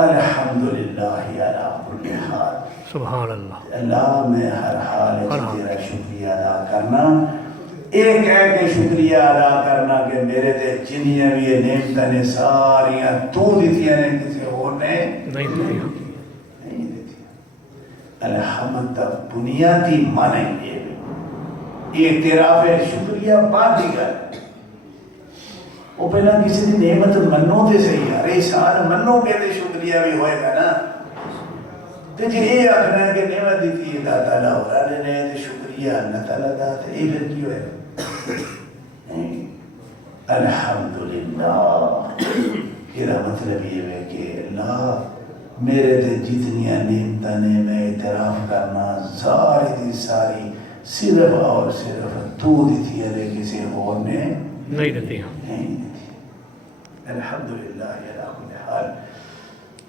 الحمدللہ علی کل حال، سبحان اللہ اللہ میں ہر حال تیرا شکریہ ادا کرنا، ایک ہے کہ شکریہ ادا کرنا کہ میرے تے جنیاں بھی یہ نعمتیں نے ساریاں تو دیتیاں نے کسی اور نے نہیں دیا، نہیں دیتی۔ الحمد بنیادی معنی یہ اعتراف شکریہ بعد دی گل، وہ پہلا کسی دی نعمت منو تے صحیح یار احسان منو کے تے شکریہ بھی ہوئے گا نا، تو جی یہ آخنا ہے کہ نعمت دیتی اللہ تعالیٰ ہو رہا نے تے شکریہ اللہ تعالیٰ دا تے یہ پھر کی ہوئے گا؟ الحمدللہ یہ مطلب یہ ہے کہ اللہ میرے تے جتنی نعمتیں نے میں اعتراف کرنا ساری دی ساری صرف اور صرف تو دیتی ہے کسی اور نے نہیں دیتی، نہیں دیتی۔ الحمدللہ علی کل حال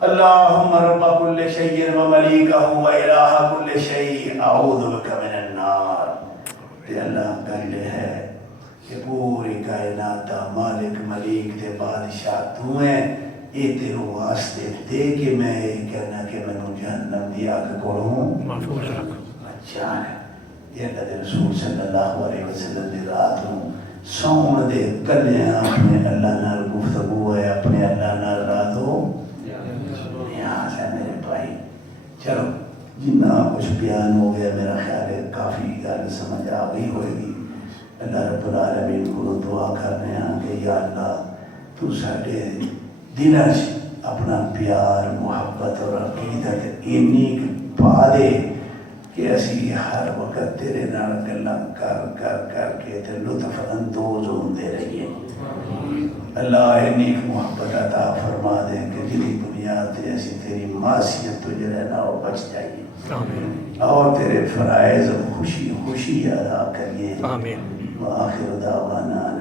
اللہم رب کل شیء و ملیکہ و الہ کل شیء اعوذ بک من النار، تے اللہ گلے ہے کہ پوری کائنات دا مالک ملیک تے بادشاہ تو ہیں، یہ تیرے واسطے دے کہ میں یہ کہنا کہ میں جہنم دی آگ کروں محفوظ رکھ، اچھا ہے یہ اللہ دے رسول صلی اللہ علیہ وسلم دی رات ہوں سون دے کلے اپنے اللہ نال گفتگو ہے، اپنے اللہ نال راتوں نیاز ہے میرے بھائی۔ چلو جنہ کچھ بیان ہو گیا میرا خیال ہے کافی گل سمجھ آ گئی ہوئے گی، اللہ رب العالمین کو دعا کرنے ہیں کہ یا اللہ تو ساڈے دلوں اپنا پیار محبت اور عقیدت اینی پا دے کہ اسی ہر وقت تیرے نال گلاں کر کر کر کے تے لطف اندوز ہوندے رہیے، اللہ اینی محبت عطا فرما دے کہ جدی بنیاد تے اسی تیری معصیت تو جڑا نہ ہو بچ جائیے، آمین اور تیرے فرائض خوشی خوشی ادا کریے، آمین۔ وآخر دعوانا